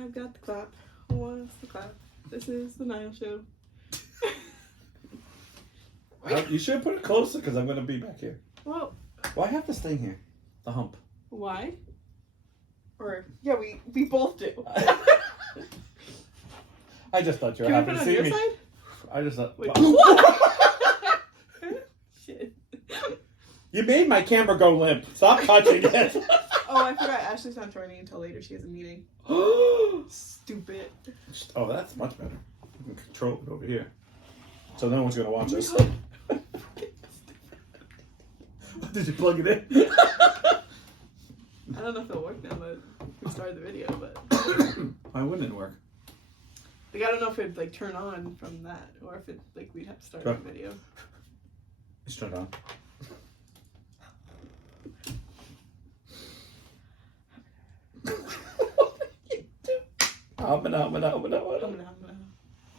I've got the clap. Who wants the clap? This is the Niall Show. You should put it closer because I'm going to be back here. Well, I have this thing here. The hump. why? Or, yeah, we both do. I just thought you were Can we happy put it to on see your me. side? I just thought... Wait, Well, what? Shit. you made my camera go limp. Stop touching it. Oh, I forgot Ashley's not joining until later. She has a meeting. Stupid. Oh, that's much better. You can control it over here. So no one's going to watch us. Did you plug it in? I don't know if it'll work now, but we started the video, but... Why wouldn't it work? Like, I don't know if it'd, like, turn on from that, or if it, like, we'd have to start the video. It's turned on.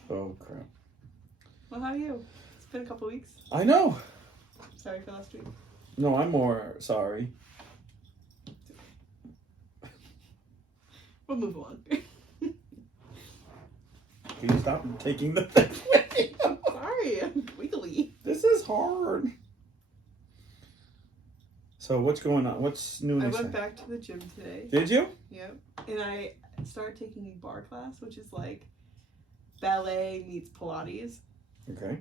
Oh, crap. Well, how are you? It's been a couple weeks. I know. Sorry for last week. No, I'm more sorry. We'll move along. Can you stop taking the thing with me? Sorry, I'm wiggly. This is hard. So what's going on? What's new? I went back to the gym today. Did you? Yep. And I started taking a bar class, which is like ballet meets Pilates. Okay.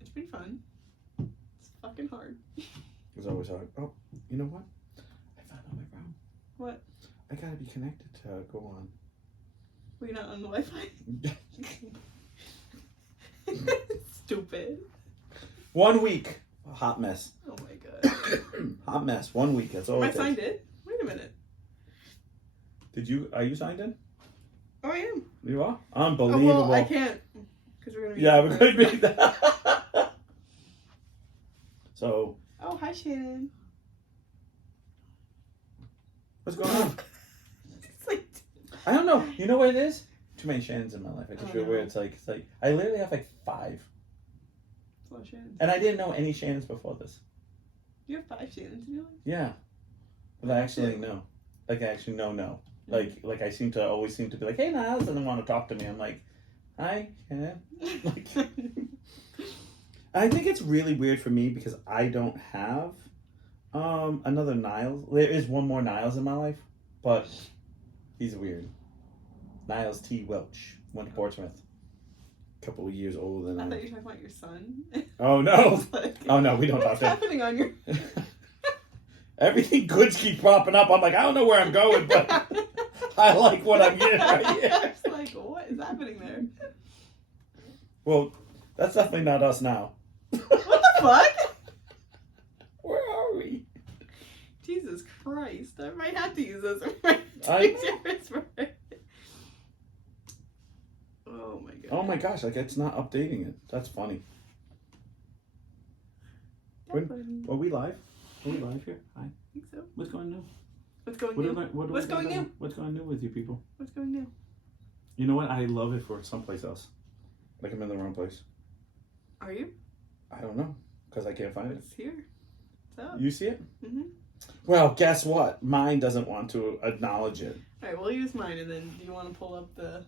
It's pretty fun. It's fucking hard. It's always hard. Oh, you know what? I found out my problem. What? I gotta be connected to go on. Were you not on the Wi-Fi? Stupid. 1 week. A hot mess. Oh my god. Hot mess. 1 week. That's all Am it I takes. signed in? Wait a minute. Are you signed in? Oh, I am. You are? Oh, Unbelievable. well, I can't. Because we're going to be... Yeah, we're going to be that. So... Oh, hi, Shannon. What's going on? It's like... I don't know. You know what it is? Too many Shannons in my life. I just feel know. weird. It's like I literally have like 5. It's a lot of Shannons. And I didn't know any Shannons before this. You have 5 Shannons in your life? Yeah. But I actually know. Like I actually know. Like I always seem to be like, hey Niles, and then want to talk to me. I'm like, hi, Shannon. Like I think it's really weird for me because I don't have another Niles. There is one more Niles in my life, but he's weird. Niles T. Welch went to Portsmouth. A couple of years older than I I. thought you were talking about your son. Oh no! Like, Oh no, we don't talk what's to him. happening on your... Everything good keeps popping up. I'm like, I don't know where I'm going, but I like what I'm getting right here. It's like, what is happening there? Well, that's definitely not us now. What the fuck? Where are we? Jesus Christ. I might have to use this. Oh my god. Oh my gosh, like it's not updating it. That's funny. Are we live? Are we live here? Hi. I think so. What's going new? What's going What new? are we What's going doing? new? What's going new with you people? What's going new? You know what? I love it for someplace else. Like I'm in the wrong place. Are you? I don't know. Because I can't find it. It's here. What's up? You see it? Mm-hmm. Well, guess what? Mine doesn't want to acknowledge it. Alright, we'll use mine and then do you want to pull up the...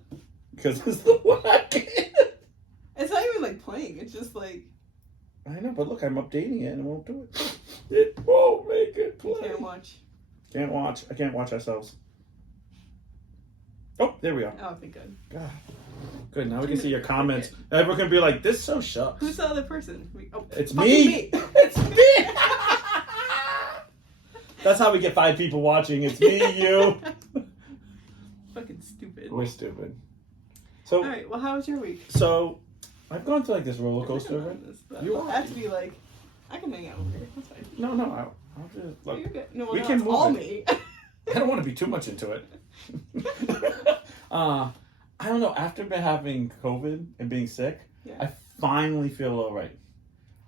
Because it's the one I can't. It's not even like playing. It's just like... I know, but look, I'm updating it and it won't do it. It won't make it play. You can't watch. Can't watch. I can't watch ourselves. Oh, there we are. Oh, thank God. God. Good, now we can see your comments. Everyone can be like, this so shucks. Who's the other person? It's fucking me. It's me. That's how we get 5 people watching. It's me, you. Fucking stupid. We're stupid. So, Alright, well, how was your week? so I've gone through like this roller coaster. Right? You I have to be like, I can hang out over here. That's fine. No, I'll just Oh, look. you're good. No, well, We now can it's move all it. me. I don't want to be too much into it. I don't know. After having COVID and being sick, Yeah. I finally feel all right.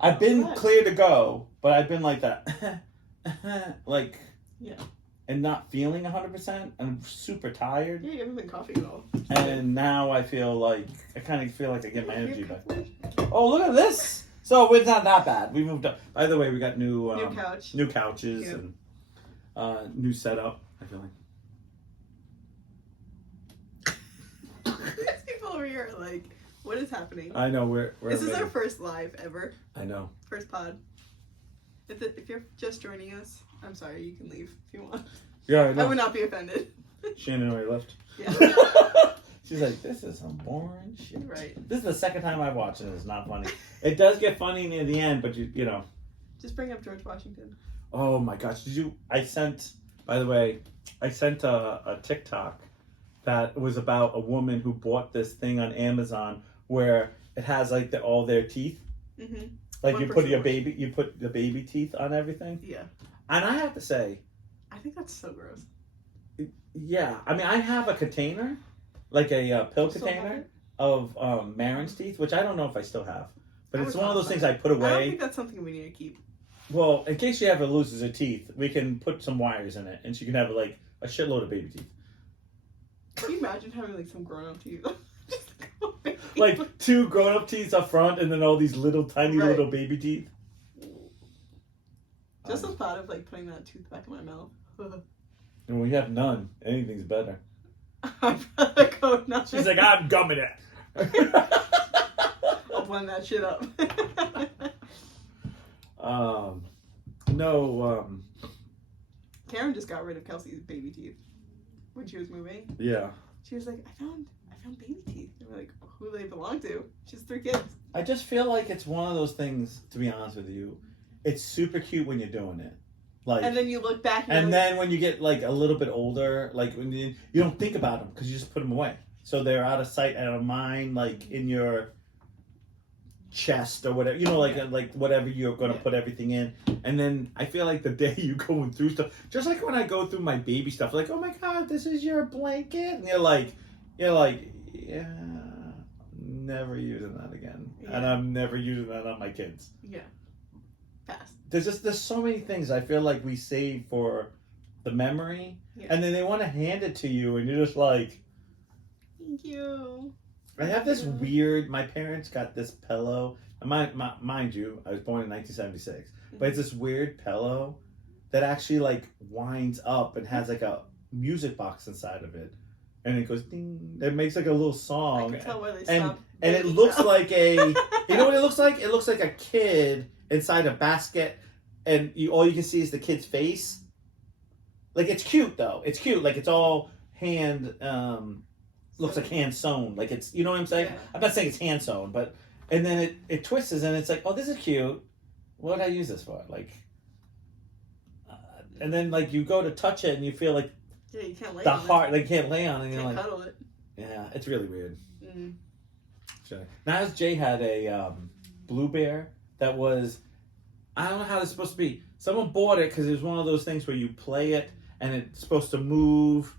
I've been Good. clear to go, but I've been like that, like, Yeah. and not feeling 100%. And I'm super tired. Yeah, you haven't been coughing at all. And now I feel like I kind of feel like I get my energy Your back. privilege. Oh, look at this! So it's not that bad. We moved up. By the way, we got new New couch. new couches Cute. and new setup. I feel like here? Like, what is happening? I know we're This is our amazing. first live ever. I know. First pod. If you're just joining us, I'm sorry. You can leave if you want. Yeah, I I know. would not be offended. Shannon already left. Yeah. She's like, this is some boring shit. Right. This is the second time I've watched it. It's not funny. It does get funny near the end, but you know. Just bring up George Washington. Oh my gosh! I sent a TikTok that was about a woman who bought this thing on Amazon where it has like all their teeth. Mm-hmm. Like One you put person your was- baby, you put the baby teeth on everything. Yeah. And I have to say, I think that's so gross. yeah. I mean, I have a container, like a pill So container hard. of Marin's teeth, which I don't know if I still have. But I it's would one of those love things that. I put I don't away. think that's something we need to keep. Well, in case she ever loses her teeth, we can put some wires in it, and she can have like a shitload of baby teeth. Can you imagine having like some grown up teeth? Just go baby. Like 2 grown-up teeth up front, and then all these little tiny Right. little baby teeth. Just the thought of like putting that tooth back in my mouth. And we have none. Anything's better. I'd rather go nothing. She's like, I'm gumming it. I'll blend that shit up. No. Karen just got rid of Kelsey's baby teeth when she was moving. Yeah. She was like, I found baby teeth. And we're like, who do they belong to? She has 3 kids. I just feel like it's one of those things. To be honest with you, it's super cute when you're doing it. Like, And then you look back and you're then when you get like a little bit older, like when you don't think about them because you just put them away, so they're out of sight, out of mind, like in your chest or whatever, you know, like whatever you're gonna put everything in. And then I feel like the day you going through stuff, just like when I go through my baby stuff, like, oh my god, this is your blanket, and you're like, yeah, never using that again, and I'm never using that on my kids. Yeah. Fast. There's so many things I feel like we save for the memory, and then they want to hand it to you, and you're just like, thank you. I have this weird. My parents got this pillow. Mind you, I was born in 1976, but it's this weird pillow that actually like winds up and has like a music box inside of it, and it goes ding. It makes like a little song. I can tell why they and stopped. and it looks like a. You know what it looks like? It looks like a kid inside a basket, and all you can see is the kid's face. Like, it's cute though. It's cute. Like, it's all hand. Looks like hand sewn. Like, it's, you know what I'm saying? Yeah. I'm not saying it's hand sewn, but and then it twists and it's like, oh, this is cute. What did I use this for? Like, and then like you go to touch it and you feel like Yeah, you can't lay the on it. heart. Like, you can't lay on it. And You you're can't like, cuddle it. yeah, it's really weird. Mm. Sure. Now, Jay had a Blue Bear that was, I don't know how it's supposed to be. Someone bought it because it was one of those things where you play it and it's supposed to move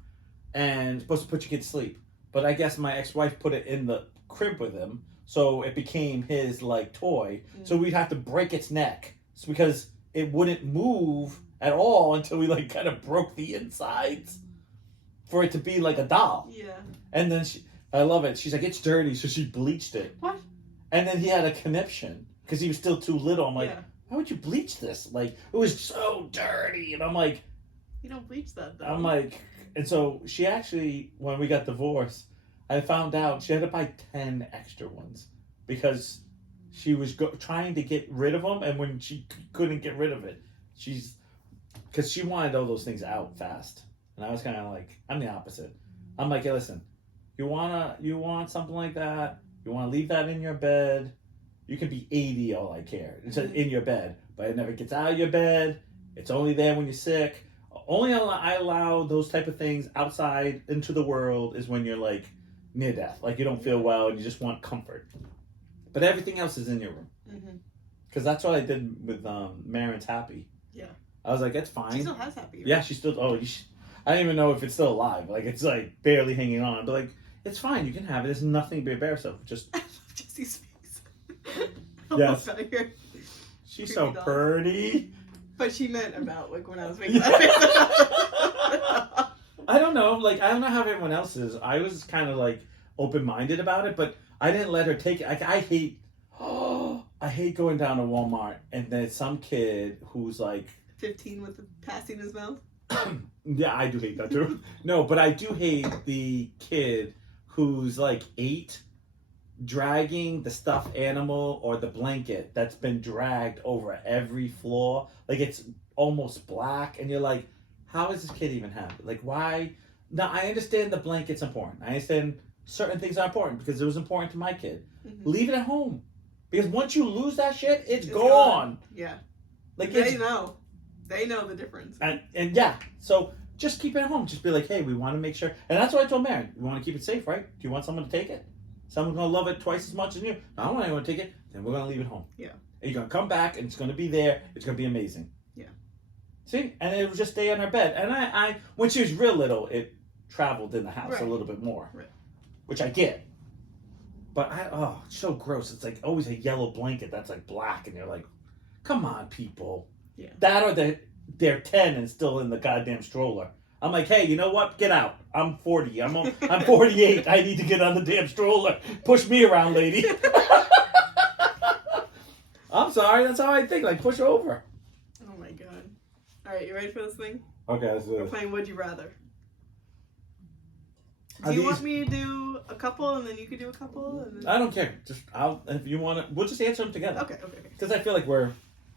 and it's supposed to put your kid to sleep. But I guess my ex-wife put it in the crib with him, so it became his like toy. So we'd have to break its neck because it wouldn't move at all until we like kind of broke the insides for it to be like a doll. Yeah. And then I love it. She's like, it's dirty, so she bleached it. What? And then he had a conniption because he was still too little. I'm like, Yeah. why would you bleach this? Like, it was so dirty. And I'm like, You don't bleach that though. I'm like, and so she actually, when we got divorced, I found out she had to buy 10 extra ones because she was trying to get rid of them, and when she couldn't get rid of it, because she wanted all those things out fast. And I was kind of like, I'm the opposite. I'm like, hey, listen, you want something like that? You want to leave that in your bed? You can be 80, all I care. It's in your bed, but it never gets out of your bed. It's only there when you're sick. Only I allow those type of things outside into the world is when you're like near death, like you don't feel well and you just want comfort. But everything else is in your room. Because that's what I did with Marin's Happy. Yeah. I was like, it's fine. She still has Happy. Right? Yeah, she still. Oh, I don't even know if it's still alive. Like, it's like barely hanging on. But like, it's fine. You can have it. There's nothing to be embarrassed of. Just Jesse's face. Yes. Out of here. she's Creepy so dog. pretty. But she meant about like when I was making that face. I don't know. Like, I don't know how everyone else is. I was kind of like open-minded about it, but I didn't let her take it. Like, I hate going down to Walmart and there's some kid who's like 15 with the pasty in his mouth. yeah, I do hate that too. No, but I do hate the kid who's like 8 dragging the stuffed animal or the blanket that's been dragged over every floor. Like it's almost black, and you're like, how is this kid even happy? Like, why? Now, I understand the blanket's important. I understand certain things are important because it was important to my kid. Mm-hmm. Leave it at home. Because once you lose that shit, it's gone. Gone. Yeah. Like they know. They know the difference. And yeah, so just keep it at home. Just be like, hey, we want to make sure. And that's what I told Mary. We want to keep it safe, right? Do you want someone to take it? Someone's going to love it twice as much as you. No, I don't want anyone to take it. Then we're going to leave it home. Yeah. And you're going to come back, and it's going to be there. It's going to be amazing. Yeah. See? And it would just stay on her bed. And I when she was real little, it traveled in the house a little bit more. Right. Which I get. But it's so gross. It's like always a yellow blanket that's like black, and you're like, come on, people. Yeah. That or they're 10 and still in the goddamn stroller. I'm like, hey, you know what? Get out. I'm 40. I'm 48. I need to get on the damn stroller. Push me around, lady. I'm sorry. That's how I think. Like, push over. Oh my god. All right, you ready for this thing? Okay, let's do We're it. playing Would You Rather. Do you want me to do a couple and then you could do a couple? And then... I don't care. Just if you want to, we'll just answer them together. Okay. Because I feel like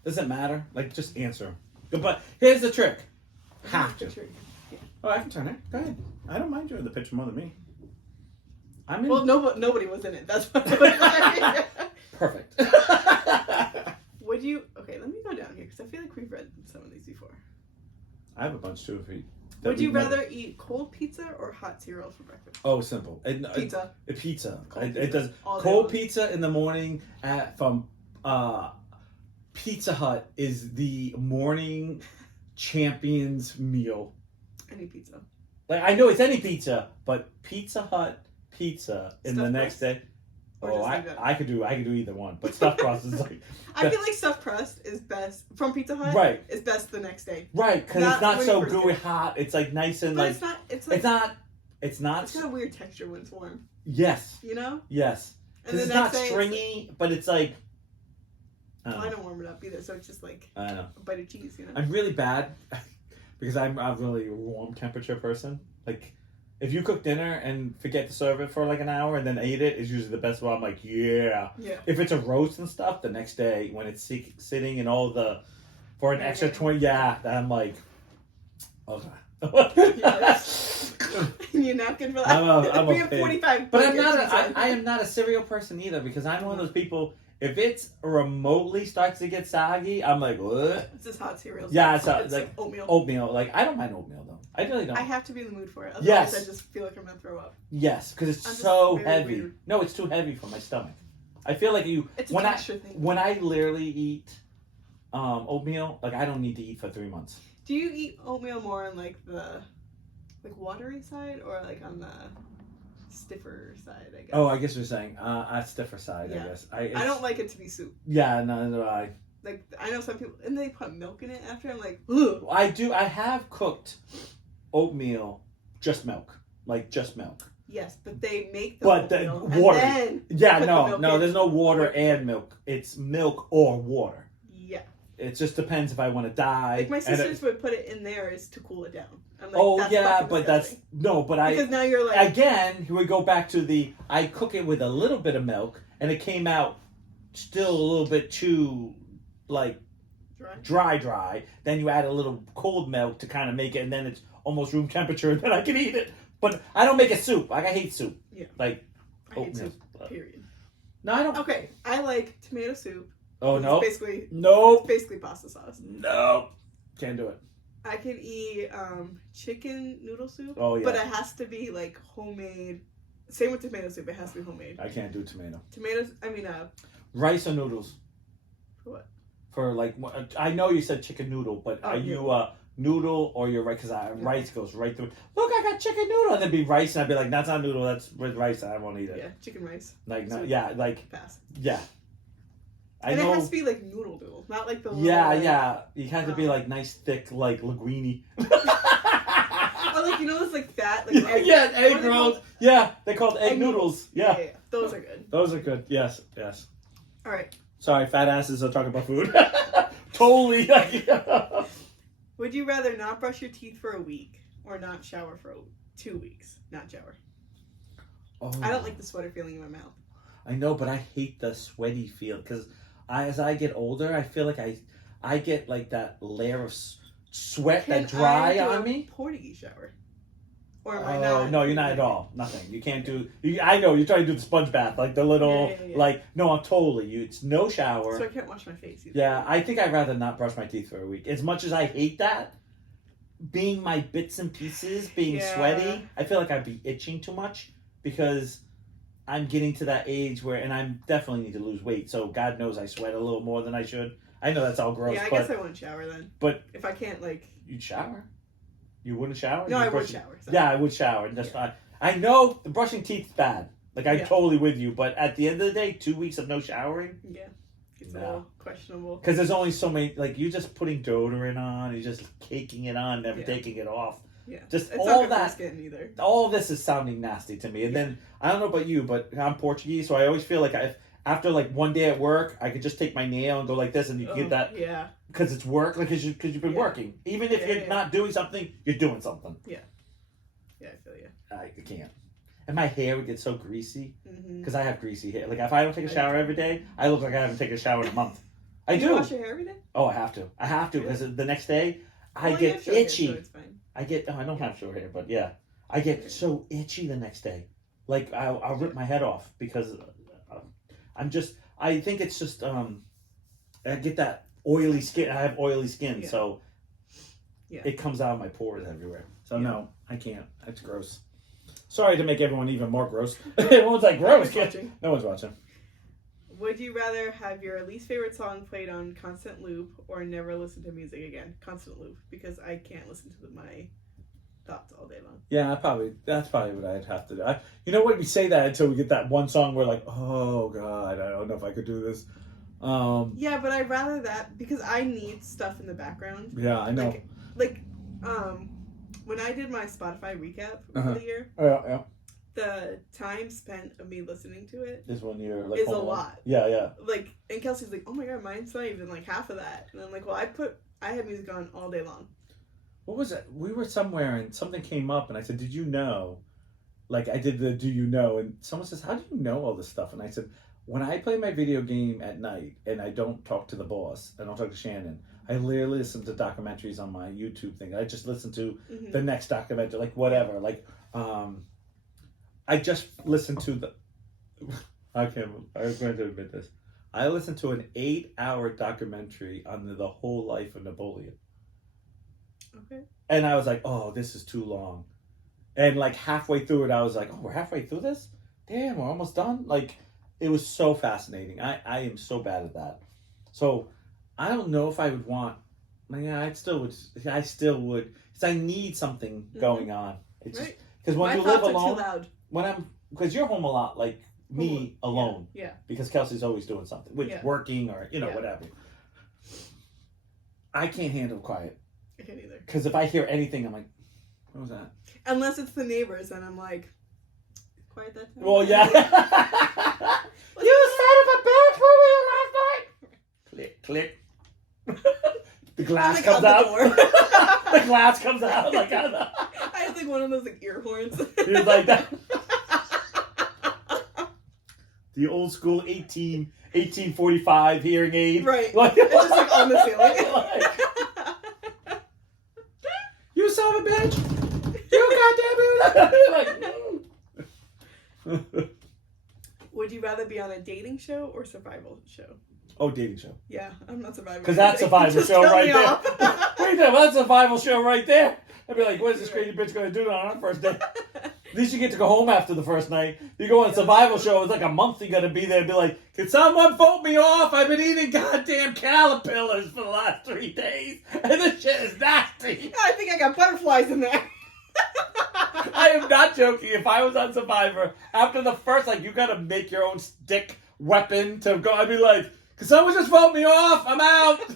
doesn't matter. Like, just answer them. But here's the trick. Have to. Yeah. Oh, I can turn it. Go ahead. I don't mind doing the picture more than me. Well, nobody was in it. That's what I was Perfect. Would you... Okay, let me go down here because I feel like we've read some of these before. I have a bunch too. Would you rather eat cold pizza or hot cereal for breakfast? Oh, simple. Pizza. Pizza. Cold It does. Cold pizza in the morning from Pizza Hut is the morning champion's meal. Any pizza. Like, I know it's any pizza, but Pizza Hut pizza in Stuffed the next crust? day. Or Oh, I could do either one, but stuffed crust is like. I feel like stuffed crust is best from Pizza Hut. Right. Is best the next day. Right, because it's not when so you first gooey get it. hot. It's like nice and But like. it's not. It's not. It's got a weird texture when it's warm. Yes. You know. Yes. And Because the it's not next day stringy, but it's like. I don't warm it up either, so it's just like I know. a bite of cheese. You know. I'm really bad because I'm a really warm temperature person. Like, if you cook dinner and forget to serve it for like an hour and then ate it, is usually the best one. I'm like, yeah. Yeah. If it's a roast and stuff, the next day when it's sitting in all for an extra 20, I'm like, okay. You're not good for that. I'm we have okay. 45. But I am not a cereal person either because I'm one of those people. If it's remotely starts to get soggy, I'm like, what? It's just hot cereal. Yeah, it's like oatmeal. Oatmeal. Like, I don't mind oatmeal though. I really don't. I have to be in the mood for it. Otherwise, Yes. I just feel like I'm gonna throw up. Yes, because it's I'm just so very heavy. weird. No, it's too heavy for my stomach. I feel like It's a texture thing. when I literally eat oatmeal, like I don't need to eat for 3 months. Do you eat oatmeal more on like the watery side or like on the stiffer side? I guess. Oh, I guess you're saying a stiffer side. Yeah. I guess I don't like it to be soup. Yeah, no, I. Like I know some people, and they put milk in it after. I'm like, ugh. I do. I have cooked oatmeal, just milk, like just milk. Yes, but they make the But oatmeal the water. and then Yeah, put the milk no. in. There's no water and milk. It's milk or water. Yeah. It just depends if I want to die. Like my sisters would put it in theirs to cool it down. I'm like, Oh that's yeah, fucking but disgusting. Because now you're like again, here we go back to I cook it with a little bit of milk, and it came out still a little bit too like dry. Then you add a little cold milk to kind of make it, and then it's almost room temperature, and then I can eat it. But I don't make it soup. Like I hate soup. Yeah. Like I hate oatmeal. soup. Period. No, I don't. Okay, I like tomato soup. Oh no. It's basically Nope. It's basically pasta sauce. Nope. Can't do it. I can eat chicken noodle soup. Oh yeah. But it has to be like homemade. Same with tomato soup. It has to be homemade. I can't do tomato. Tomatoes. Rice or noodles? For what? For like, I know you said chicken noodle, but are you noodle or you're right? Because rice goes right through. Look, I got chicken noodle, and then be rice, and I'd be like, that's not noodle, that's with rice. I won't eat it. Yeah, chicken rice. Like, no, So yeah, like, pass. yeah. And it has to be like noodle, not like the. Yeah. You have to be like nice, thick, like linguine. Or like those like fat like egg. Yeah, egg rolls. Yeah, they're called egg noodles. Yeah. Those are good. Those are good. Yes. All right. Sorry, fat asses are talking about food. Totally. Would you rather not brush your teeth for a week or not shower for 2 weeks? Not shower. Oh. I don't like the sweater feeling in my mouth. I know, but I hate the sweaty feel because as I get older, I feel like I get like that layer of sweat that dry on me. Portuguese shower. Or am I Oh not? no, you're not at all. Nothing. You can't do. I know you're trying to do the sponge bath, like the little, like no, I'm totally. It's no shower. So I can't wash my face either. Yeah, I think I'd rather not brush my teeth for a week. As much as I hate that, being my bits and pieces, being sweaty, I feel like I'd be itching too much because I'm getting to that age where, and I definitely need to lose weight. So God knows I sweat a little more than I should. I know that's all gross. Yeah, I guess I wouldn't shower then. But if I can't, like, you'd shower. You wouldn't shower? No, I would shower. So. Yeah, I would shower. That's fine. I know the brushing teeth's bad. Like, I'm totally with you. But at the end of the day, 2 weeks of no showering? Yeah. It's a little questionable. Because there's only so many, like, you're just putting deodorant on, you're just caking it on, never taking it off. Yeah. Just it's all not that. Skin either. All this is sounding nasty to me. And then, I don't know about you, but I'm Portuguese, so I always feel like after, like, one day at work, I could just take my nail and go like this, and you get that. Yeah. Because it's work, like, because you've been working. Even if you're not doing something, you're doing something. Yeah. Yeah, I feel you. I can't. And my hair would get so greasy because I have greasy hair. Like, if I don't take a shower every day, I look like I haven't taken a shower in a month. I do. You wash your hair every day? Oh, I have to. I have to because the next day I get itchy. Hair, so it's fine. I don't have short hair, but yeah, I get so itchy the next day. Like I'll rip my head off because I think it's just I get that oily skin. I have oily skin, so it comes out of my pores everywhere. So no, I can't. That's gross. Sorry to make everyone even more gross. Everyone's like gross. No one's watching. Would you rather have your least favorite song played on constant loop or never listen to music again? Constant loop, because I can't listen to my thoughts all day long. Yeah, that's probably what I'd have to do. You know what? We say that until we get that one song where like, oh God, I don't know if I could do this. Yeah, but I'd rather that because I need stuff in the background. Yeah, I know. Like when I did my Spotify recap for the year. Yeah. The time spent of me listening to it is when you're like is a lot. Yeah. Like, and Kelsey's like, "Oh my God, mine's not even like half of that." And I'm like, "Well, I had music on all day long." What was it? We were somewhere and something came up, and I said, "Did you know?" Like I did the "Do you know?" And someone says, "How do you know all this stuff?" And I said, "When I play my video game at night and I don't talk to the boss, I don't talk to Shannon. I literally listen to documentaries on my YouTube thing. I just listen to the next documentary, like whatever, like." I just listened to I was going to admit this. I listened to an 8-hour documentary on the whole life of Napoleon. Okay. And I was like, oh, this is too long. And like halfway through it, I was like, oh, we're halfway through this? Damn, we're almost done? Like, it was so fascinating. I am so bad at that. So, I don't know if I would want, I still would, because I need something going on. It's right. Because when you live alone, too loud. Because you're home a lot, like me alone. Yeah. Because Kelsey's always doing something, working or whatever. I can't handle quiet. I can't either. Because if I hear anything, I'm like, what was that? Unless it's the neighbors, and I'm like, quiet that time. Well, yeah. You son of a bitch! Where were you last night? Click. The glass comes out. The glass comes out. Like I have like one of those like ear horns. You're like that. The old school 1845 hearing aid. Right. Like, it's just like on the ceiling. You son of a bitch! You goddamn it! Like, would you rather be on a dating show or survival show? Oh, dating show. Yeah, I'm not surviving. Because that's survival show right there. Wait there, that's a survival show right there. I'd be like, what is this crazy bitch going to do on our first date? At least you get to go home after the first night. You go on a survival show, it's like a month you got to be there and be like, can someone vote me off? I've been eating goddamn caterpillars for the last 3 days. And this shit is nasty. I think I got butterflies in there. I am not joking. If I was on Survivor, after the first, like, you got to make your own stick weapon to go, I'd be like, can someone just vote me off? I'm out.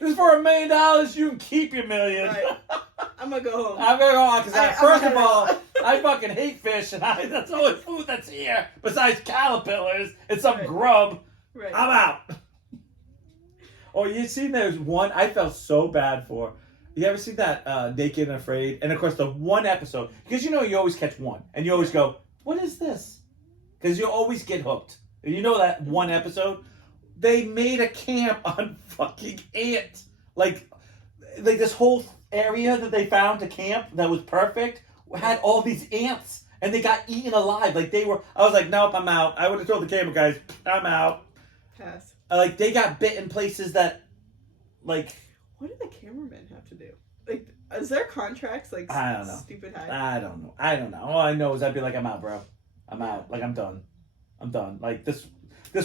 This is for $1 million. You can keep your $1 million. Right. I'm going to go home. I'm going to go home because first of all, I fucking hate fish and that's the only food that's here besides caterpillars and some grub. Right. I'm out. Oh, you seen there's one I felt so bad for. You ever seen that Naked and Afraid? And of course the one episode, because you always catch one and you always go, what is this? because you always get hooked. You know that one episode? They made a camp on fucking ants. Like this whole area that they found to camp that was perfect had all these ants. And they got eaten alive. Like they were... I was like, nope, I'm out. I would have told the camera guys, I'm out. Pass. Like, they got bit in places that... Like... What do the cameramen have to do? Like, is there contracts, like, I don't know. Stupid high? I don't know. All I know is I'd be like, I'm out, bro. I'm out. Like, I'm done. Like, this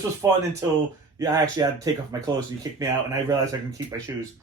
was fun until I actually had to take off my clothes and you kicked me out and I realized I can keep my shoes.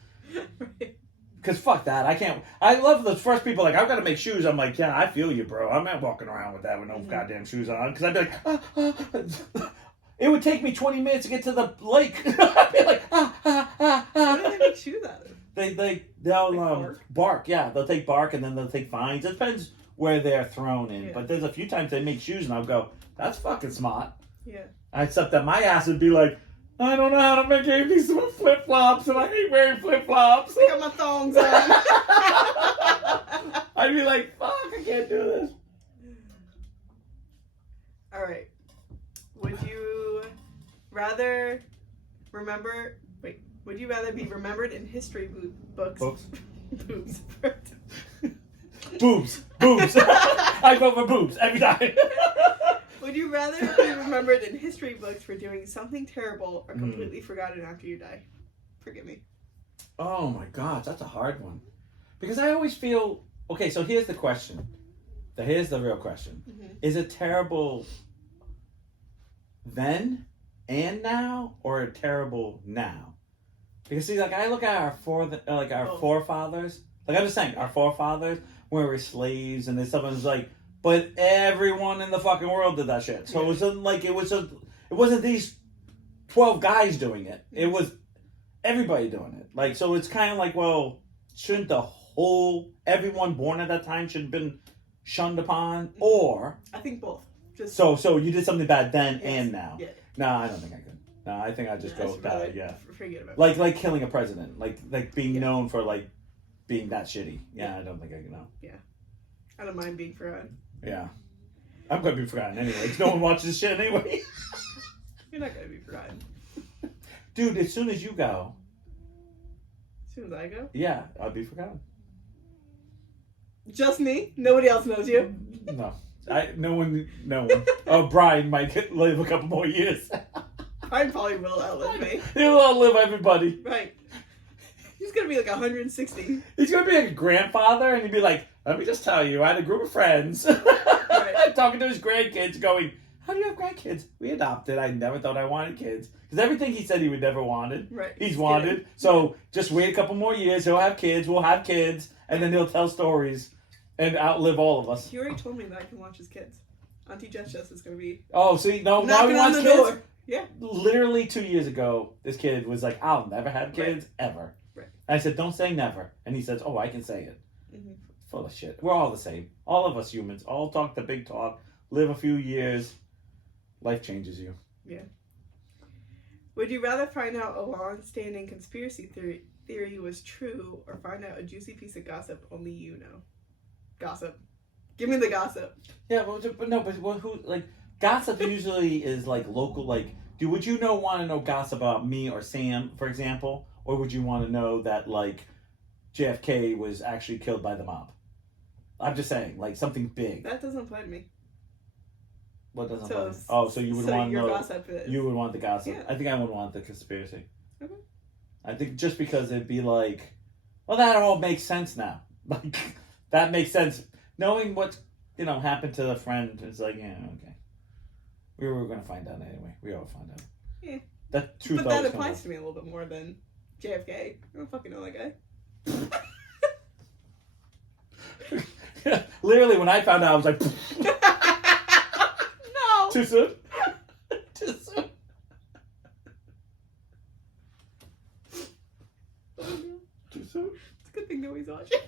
Right. Because fuck that. I can't... I love the first people like, I've got to make shoes. I'm like, yeah, I feel you, bro. I'm not walking around with that with no goddamn shoes on. Because I'd be like, It would take me 20 minutes to get to the lake. I'd be like, What do they make shoes out of? They'll like bark. Yeah, they'll take bark and then they'll take vines. It depends where they're thrown in. Yeah. But there's a few times they make shoes and I'll go, that's fucking smart. Yeah. Except that my ass would be like, I don't know how to make any of these flip flops and I hate wearing flip flops. I got my thongs on. I'd be like, fuck, I can't do this. All right. Would you rather would you rather be remembered in history books? Boobs. Boobs. I vote for boobs every time. Would you rather be remembered in history books for doing something terrible or completely forgotten after you die? Forgive me. Oh my God, that's a hard one. Because I always feel... Okay, so here's the question. Here's the real question. Mm-hmm. Is it terrible then and now, or terrible now? Because see, like I look at our forefathers. Like I'm just saying, our forefathers when we were slaves, and then someone's like, but everyone in the fucking world did that shit. So it wasn't like it wasn't these 12 guys doing it. It was everybody doing it. Like so, it's kind of like, well, shouldn't everyone born at that time should have been shunned upon, or I think both. Just so you did something bad then and now. Yeah. No, I don't think I could. No, I think I'd just go with bad. Yeah. Forget about it. Like killing a president, like being known for like being that shitty. Yeah, I don't think I can know. Yeah, I don't mind being forgotten. Yeah, I'm gonna be forgotten anyway. No one watches this shit anyway. You're not gonna be forgotten, dude. As soon as you go. As soon as I go. Yeah, I'll be forgotten. Just me? Nobody else knows you? No. No one. Oh, Brian might live a couple more years. Brian probably will outlive me. He'll outlive everybody. Right. He's gonna be like 160. He's gonna be like a grandfather, and he'd be like, "Let me just tell you, I had a group of friends." Right. Talking to his grandkids, going, "How do you have grandkids? We adopted. I never thought I wanted kids because everything he said he would never wanted, right? He's wanted. So just wait a couple more years. He'll have kids. We'll have kids, and then he'll tell stories." And outlive all of us. He already told me that I can watch his kids. Auntie Jess is going to be... Oh, see? No, now he wants kids? Door. Yeah. Literally 2 years ago, this kid was like, I'll never have kids, ever. Right. I said, don't say never. And he says, oh, I can say it. Mm-hmm. Full of shit. We're all the same. All of us humans. All talk the big talk. Live a few years. Life changes you. Yeah. Would you rather find out a long-standing conspiracy theory was true or find out a juicy piece of gossip only you know? Gossip. Give me the gossip. Yeah, but who, like, gossip usually is, like, local, like, would you want to know gossip about me or Sam, for example? Or would you want to know that, like, JFK was actually killed by the mob? I'm just saying, like, something big. That doesn't apply to me. What doesn't apply to me? Oh, so you would want to know. Gossip is... You would want the gossip. Yeah. I think I would want the conspiracy. Okay. I think just because it'd be like, well, that all makes sense now. Like... That makes sense. Knowing what, happened to the friend is like, yeah, okay. We were going to find out anyway. We all find out. Yeah. That truth but that applies to me a little bit more than JFK. I don't fucking know that guy. Literally, when I found out, I was like, no. Too soon? Too soon? Too soon? It's a good thing nobody's watching.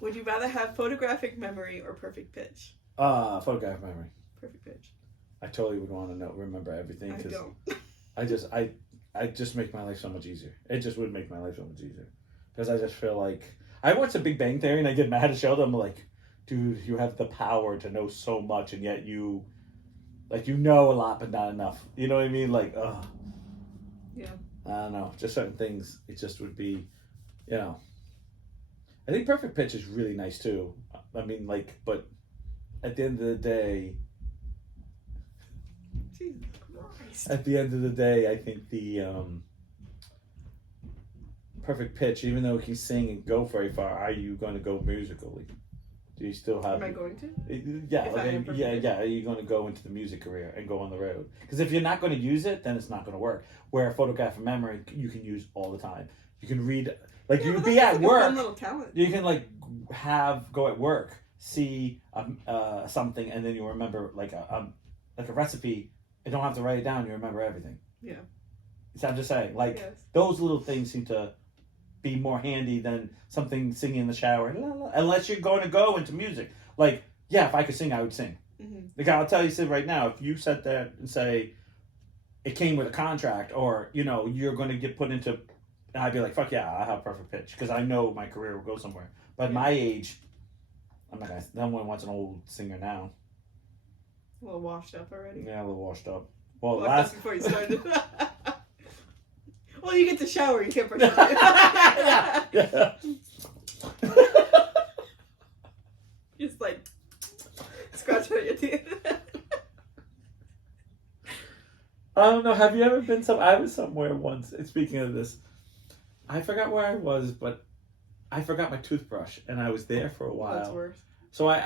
Would you rather have photographic memory or perfect pitch? Photographic memory. Perfect pitch. I totally would want to remember everything. I don't. I just make my life so much easier. It just would make my life so much easier. Because I just feel like... I watch The Big Bang Theory and I get mad at Sheldon. I'm like, dude, you have the power to know so much, and yet you know a lot, but not enough. You know what I mean? Like, ugh. Yeah. I don't know. Just certain things, it just would be, you know. I think perfect pitch is really nice too. I mean, like, but at the end of the day, Jesus Christ. at the end of the day, I think the perfect pitch, even though he can sing and go very far, are you going to go musically? Do you still have? Am I going to? Yeah, If like, I am perfect pitch? yeah. Are you going to go into the music career and go on the road? Because if you're not going to use it, then it's not going to work. Where a photograph from memory, you can use all the time. You can read, like, Yeah, you'd but be that's at like a fun work. little talent. You can like go at work, see something, and then you remember like a recipe. You don't have to write it down. You remember everything. Yeah. So I'm just saying, like, Yes. those little things seem to be more handy than something singing in the shower. La, la, unless you're going to go into music. Like, yeah, if I could sing, I would sing. Mm-hmm. Like, I'll tell you, Sid, right now, if you sat there and say it came with a contract, or you're going to get put into, and I'd be like, fuck yeah, I have perfect pitch because I know my career will go somewhere. But at my age, I'm not gonna. No one wants an old singer now. A little washed up already. Yeah, a little washed up. Well, Washed last up before you started. Well, you get to shower, you can't brush your teeth. yeah. Just like scratch out your teeth. I don't know. Have you ever been I was somewhere once. Speaking of this, I forgot where I was, but I forgot my toothbrush, and I was there for a while. That's worse. So I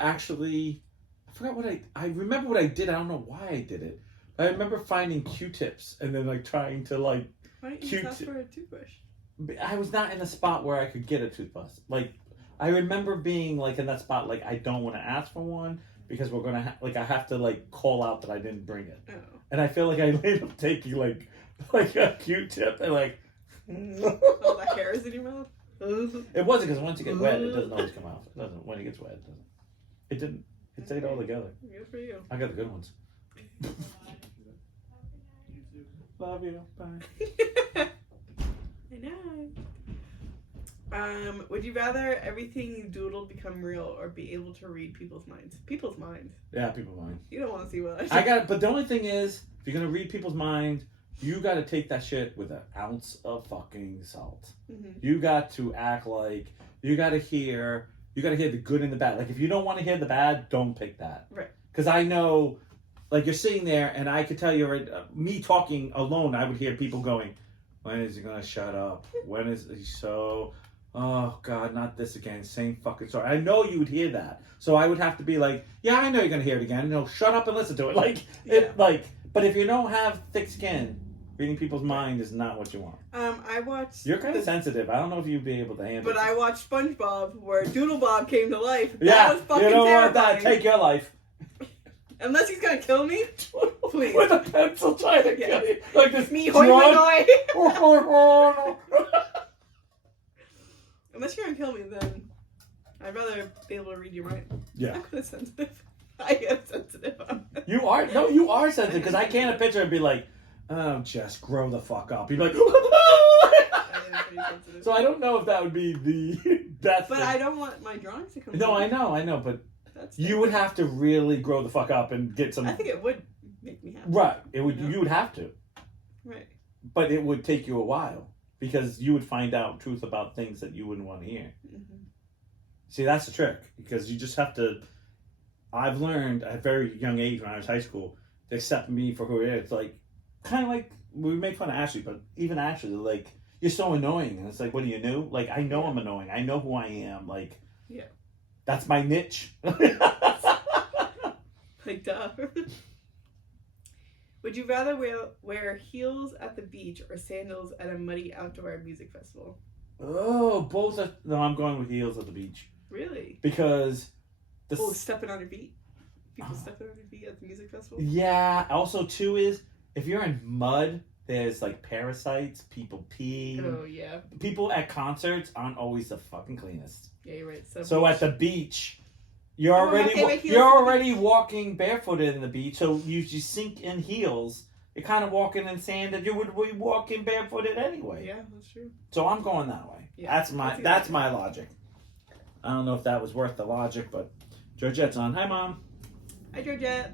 forgot what I remember what I did. I don't know why I did it. I remember finding Q-tips and then like trying to like. Why don't you just ask for a toothbrush? I was not in a spot where I could get a toothbrush. Like, I remember being like in that spot. Like, I don't want to ask for one because we're gonna I have to like call out that I didn't bring it. Oh. And I feel like I ended up taking like a Q-tip and like. All the hairs in your mouth. It wasn't because once you get wet, it doesn't always come out. It doesn't. When it gets wet, it doesn't. It didn't. It stayed all together. Good for you. I got the good ones. Love you. Bye. I know. Would you rather everything you doodle become real or be able to read people's minds? People's minds. Yeah, people mind. You don't want to see what I got it, but the only thing is, if you're gonna read people's minds, you got to take that shit with an ounce of fucking salt. Mm-hmm. You got to act like you got to hear the good and the bad. Like, if you don't want to hear the bad, don't pick that. Right. Because I know, like, you're sitting there, and I could tell you, me talking alone, I would hear people going, "When is he gonna shut up? When is he so? Oh God, not this again. Same fucking story." I know you would hear that, so I would have to be like, "Yeah, I know you're gonna hear it again. No, shut up and listen to it." Like, But if you don't have thick skin, reading people's mind is not what you want. I watched. You're kind of sensitive. I don't know if you'd be able to handle it. But I watched SpongeBob, where Doodle Bob came to life. That Yeah, was fucking you don't want terrifying. that. Take your life. Unless he's gonna kill me, please. With a pencil trying to kill you. Like this. Me, hoi hoi hoi. Unless you're gonna kill me, then I'd rather be able to read your mind. Yeah. I'm kind of sensitive. I get sensitive. You are sensitive because I can't picture and be like, "Oh, Jess, grow the fuck up." You'd be like, I am pretty sensitive. so I don't know if that would be the best. But thing. I don't want my drawings to come. No, true. I know, but That's you would have to really grow the fuck up and get some. I think it would make me happy. Right, it would. You know? You would have to, Right. but it would take you a while because you would find out truth about things that you wouldn't want to hear. Mm-hmm. See, that's the trick because you just have to. I've learned at a very young age when I was in high school to accept me for who I am. It's like, kind of like, we make fun of Ashley, but even Ashley, like, you're so annoying. And it's like, what are you new? Like, I know I'm annoying. I know who I am. Like, yeah, that's my niche. like duh. Would you rather wear heels at the beach or sandals at a muddy outdoor music festival? Oh, both are... No, I'm going with heels at the beach. Really? Because... Stepping on your feet? People stepping on your feet at the music festival? Yeah. Also, too, is if you're in mud, there's like parasites, people pee. Oh, yeah. People at concerts aren't always the fucking cleanest. Yeah, you're right. So at the beach, you're Oh, already walking barefooted in the beach, so you sink in heels. You're kind of walking in sand, and you would be walking barefooted anyway. Yeah, that's true. So I'm going that way. Yeah, That's my logic. I don't know if that was worth the logic, but Georgette's on. Hi, Mom. Hi, Georgette.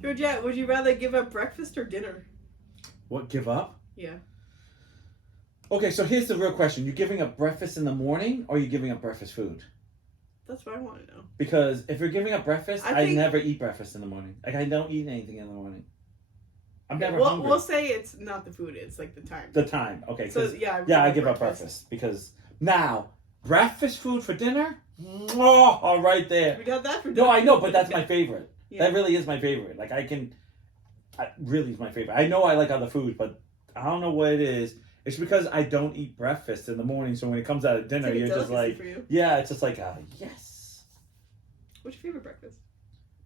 Georgette, would you rather give up breakfast or dinner? What, give up? Yeah. Okay, so here's the real question. You giving up breakfast in the morning or are you giving up breakfast food? That's what I want to know. Because if you're giving up breakfast, I I think- never eat breakfast in the morning. Like, I don't eat anything in the morning. I'm never We'll, hungry. we'll say it's not the food, it's like the time. The time. Okay, So, 'cause yeah, I give up breakfast. Because now, breakfast food for dinner? Oh, right there. We'd have that for dinner. No, I know, but that's my favorite. Yeah. That really is my favorite. Like, really is my favorite. I know I like other foods, but I don't know what it is. It's because I don't eat breakfast in the morning, so when it comes out of dinner, It's like a you're just delicacy like, for you. yeah, it's just like, yes. What's your favorite breakfast?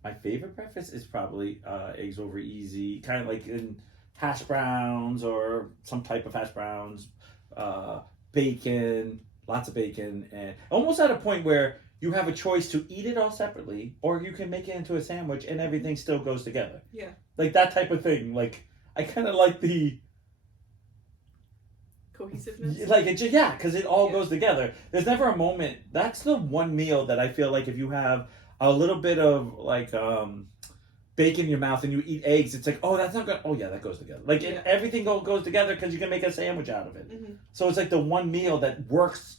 My favorite breakfast is probably eggs over easy, kind of like in hash browns or some type of hash browns, bacon, lots of bacon, and almost at a point where you have a choice to eat it all separately, or you can make it into a sandwich and everything still goes together. Yeah. Like that type of thing. Like I kind of like the Cohesiveness? like it just, yeah, because it all Yeah. goes together. There's never a moment. That's the one meal that I feel like if you have a little bit of like bacon in your mouth and you eat eggs, it's like, oh, that's not good. Oh yeah, that goes together. Like Yeah. everything goes together because you can make a sandwich out of it. Mm-hmm. So it's like the one meal that works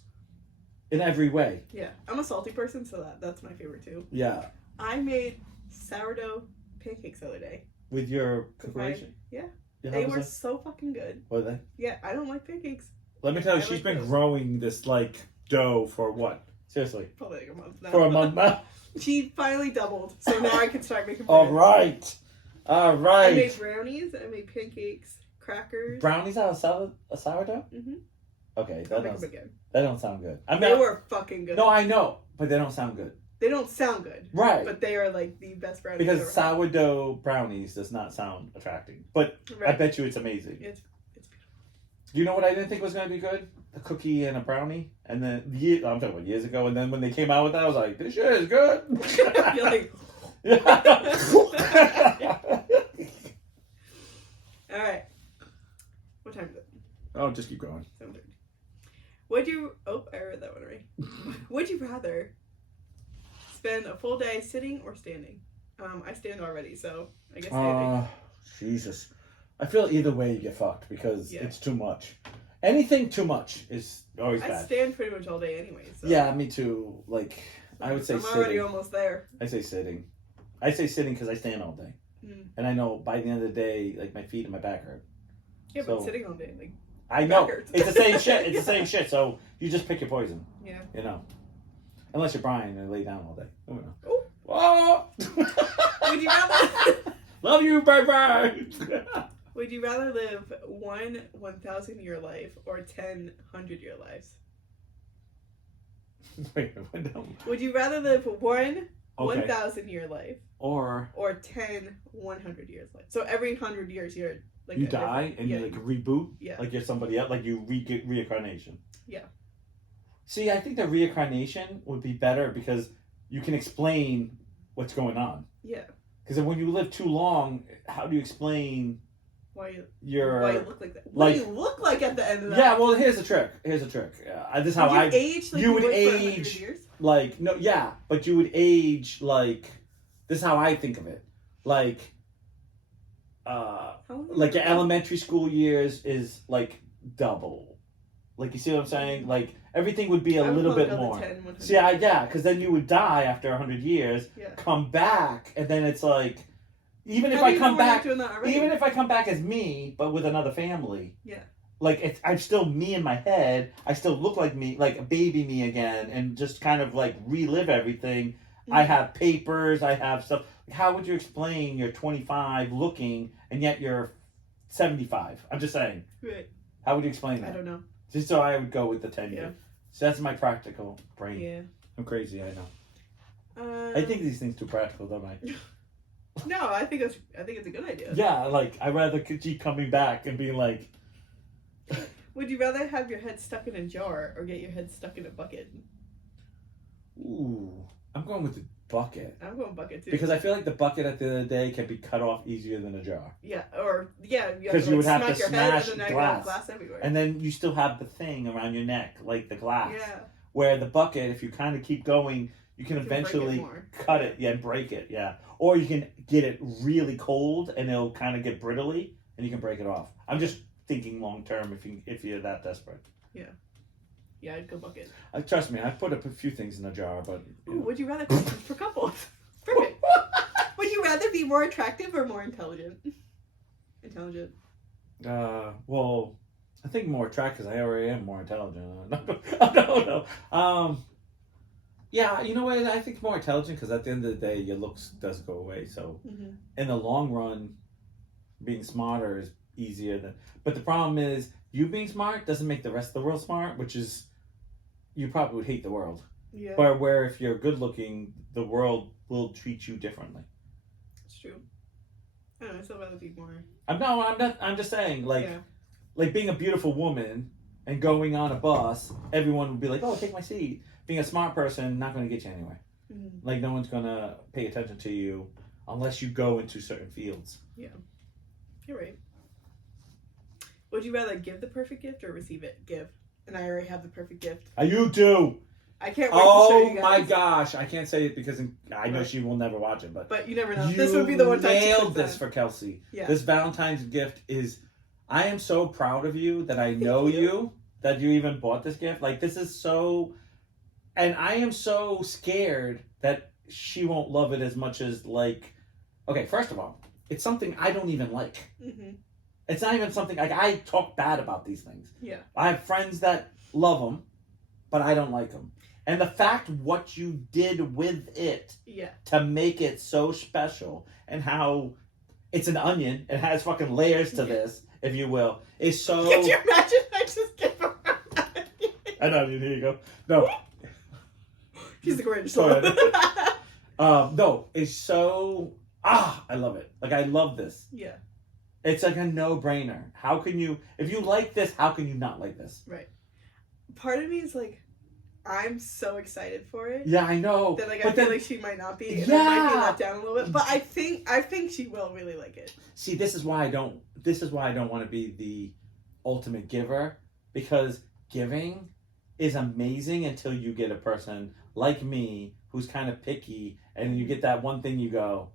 in every way. Yeah. I'm a salty person, so that's my favorite too. Yeah, I made sourdough pancakes the other day. with your preparation. Yeah. Yeah, They how was were that? so fucking good. Were they? Yeah, I don't like pancakes. Let me tell you, I she's like been those. growing this like dough for what? Seriously, Probably like a month now. for a month now. She finally doubled, so now I can start making bread. All right. I made Right. brownies, I made pancakes, crackers. Brownies out of a sourdough? Mm-hmm. Okay, I'll that make them don't, again. that don't sound good. I mean, They were fucking good. no, I know, but they don't sound good. They don't sound good, Right. but they are like the best brownies Because I've ever sourdough brownies does not sound attracting. But had. I Right. bet you it's amazing. It's beautiful. You know what I didn't think was going to be good? A cookie and a brownie. And then, I'm talking about years ago, and then when they came out with that, I was like, this shit is good. You're like, all right. What time is it? Oh, just keep going. 7:30. Would you? Oh, I read that one right. Would you rather spend a full day sitting or standing? I stand already, so I guess standing. Jesus. I feel either way you get fucked because Yeah. it's too much. Anything too much is always I bad. stand pretty much all day anyway. So. Yeah, me too. Like, I would say I'm already sitting. almost there. I say sitting. I say sitting because I stand all day. Mm. And I know by the end of the day, like, my feet and my back hurt. Yeah, So- but sitting all day, like, I know. Back hurts. It's the same shit. It's the same shit. So you just pick your poison, yeah. you know. Unless you're Brian and lay down all day. Who knows? Oh. Oh! Would you rather? Love you, bye-bye! Would you rather live 1,000-year life or 10 100-year lives? Wait, no. Would you rather live one Okay. 1,000-year life Or or 10 100 years life? So every 100 years you're like you a die different- and yeah, you like reboot, yeah. like you're somebody else, like you reincarnation. Yeah. See, I think the reincarnation would be better because you can explain what's going on. Yeah. Because when you live too long, how do you explain Why you your? look like that? What like- do you look like at the end of that? Yeah, well, here's the trick. This is how would you age like you would would for 100 age- years? like no, yeah, but you would age like this is how I think of it. Like How long like your elementary school years is like double. Like you see what I'm saying? Like everything would be a I would little wanna bit go the more. 10, 100. See, yeah, because then you would die after 100 years, Yeah. come back, and then it's like, even if How do I you come know we're not back, doing that already? even if I come back as me, but with another family, Yeah. like I'm still me in my head. I still look like me, like a baby me again, and just kind of like relive everything. I have papers, I have stuff. How would you explain you're 25 looking and yet you're 75? I'm just saying. Right. How would you explain I that? don't know. Just so I would go with the 10 Yeah. year. So that's my practical brain. Yeah. I'm crazy, I know. Uh, I think these things too practical, don't I? No, I think it's a good idea. Yeah, like I'd rather keep coming back and being like, Would you rather have your head stuck in a jar or get your head stuck in a bucket? ooh, I'm going with the bucket. I'm going bucket too. Because I feel like the bucket at the end of the day can be cut off easier than a jar. Yeah, or yeah, you 'Cause you would have smack to your head smash and then glass. glass everywhere. And then you still have the thing around your neck, like the glass. yeah, Where the bucket, if you kind of keep going, you can You can break it eventually more. cut it, and break it, or you can get it really cold and it'll kind of get brittly and you can break it off. I'm just thinking long term if you're that desperate. Yeah, I'd go bucket. Trust me, I put a few things in a jar, but Ooh, would you rather for couples? Perfect. Would you rather be more attractive or more intelligent? Intelligent. Well, I think more attractive because I already am more intelligent. No. Yeah, you know what? I think more intelligent because at the end of the day, your looks does go away. So in the long run, being smarter is easier than. But the problem is, you being smart doesn't make the rest of the world smart, which is, you probably would hate the world. Yeah. But where if you're good looking, the world will treat you differently. It's true. I don't know, I'd still rather be more. I'm not. I'm just saying, like being a beautiful woman and going on a bus, everyone would be like, "Oh, take my seat." Being a smart person, not going to get you anywhere. Like no one's going to pay attention to you unless you go into certain fields. Yeah, you're right. Would you rather give the perfect gift or receive it? Give. And I already have the perfect gift. You do. I can't wait to show you guys. Oh my gosh! I can't say it because I know she will never watch it, but you never know. This would be the one time she nailed clicks this on. for Kelsey. Yeah. This Valentine's gift is. I am so proud of you that I know you that you even bought this gift. Like this is so, and I am so scared that she won't love it as much as like. Okay, first of all, it's something I don't even like. It's not even something like I talk bad about these things. Yeah. I have friends that love them, but I don't like them. And the fact what you did with it to make it so special and how it's an onion, it has fucking layers to this, if you will, is so... Could you imagine I just give her an onion, here you go. No. She's the Grinch. No, it's so... I love it. Like, I love this. Yeah. It's like a no-brainer. How can you... If you like this, how can you not like this? Right. Part of me is like, I'm so excited for it. Yeah, I know. That I feel like she might not be, and I might be let down a little bit. But I think she will really like it. See, this is why I don't want to be the ultimate giver, because giving is amazing until you get a person like me who's kind of picky, and you get that one thing you go,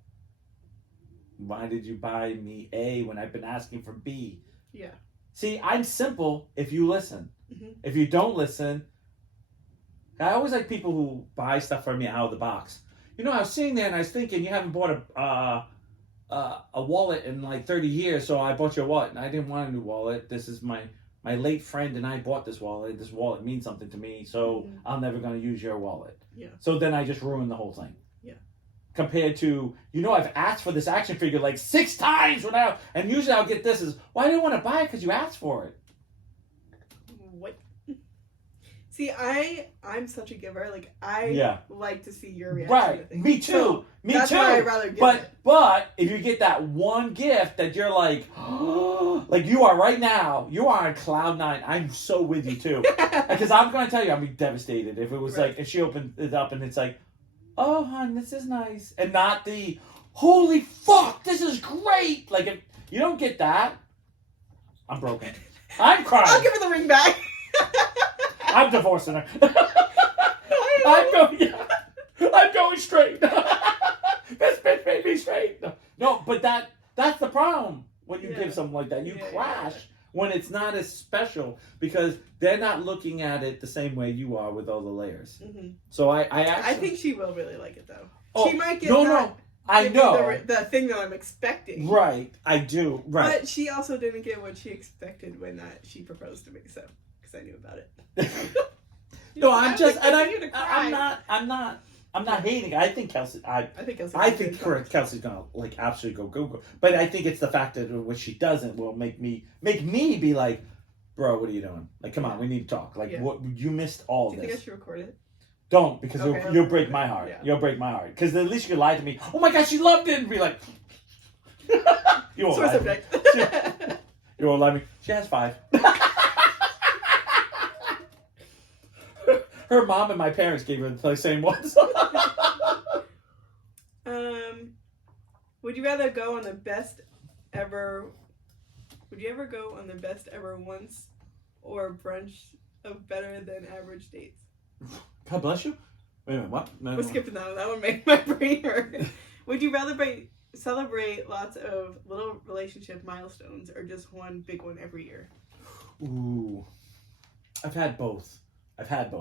why did you buy me A when I've been asking for B? Yeah. See, I'm simple if you listen. If you don't listen, I always like people who buy stuff for me out of the box. You know, I was sitting there and I was thinking, you haven't bought a wallet in like 30 years, so I bought your wallet. And I didn't want a new wallet. This is my late friend and I bought this wallet. This wallet means something to me, so I'm never going to use your wallet. Yeah. So then I just ruined the whole thing. Yeah. Compared to, I've asked for this action figure like 6 times and usually I'll get this is, well, I didn't want to buy it because you asked for it. What? See, I'm such a giver. Like, I like to see your reaction to things. Me too. So that's why I'd rather give it. But if you get that one gift that you're like, like you are right now, you are on cloud 9. I'm so with you too. Because I'm going to tell you, I'd be devastated if it was like, if she opened it up and it's like, oh, hon, this is nice. And not the, holy fuck, this is great. Like, if you don't get that, I'm broken. I'm crying. I'll give her the ring back. I'm divorcing her. I'm going straight. This bitch made me straight. No, but that's the problem when you give something like that. You crash when it's not as special because they're not looking at it the same way you are with all the layers. So I think she will really like it though. Oh, she might get I know the thing that I'm expecting. Right, I do. Right, but she also didn't get what she expected when she proposed to me. So because I knew about it. No, I'm just, and I'm not hating. I think Kelsey. I think Kelsey's gonna like absolutely go. But I think it's the fact that what she doesn't will make me be like, bro, what are you doing? Like, come on, we need to talk. Like, what you missed all this. Do you think I should record it? Don't, because you'll break my heart. Yeah. You'll break my heart. Because at least you could lie to me. Oh my gosh, she loved it, and be like, you won't lie to me. You won't lie to me. She has 5. Her mom and my parents gave her the same ones. Would you rather go on the best ever? Would you ever go on the best ever once, or brunch of better than average dates? God bless you. Wait a minute, what? No, We're skipping that one. That one made my brain hurt. Would you rather celebrate lots of little relationship milestones or just one big one every year? Ooh. I've had both. I've had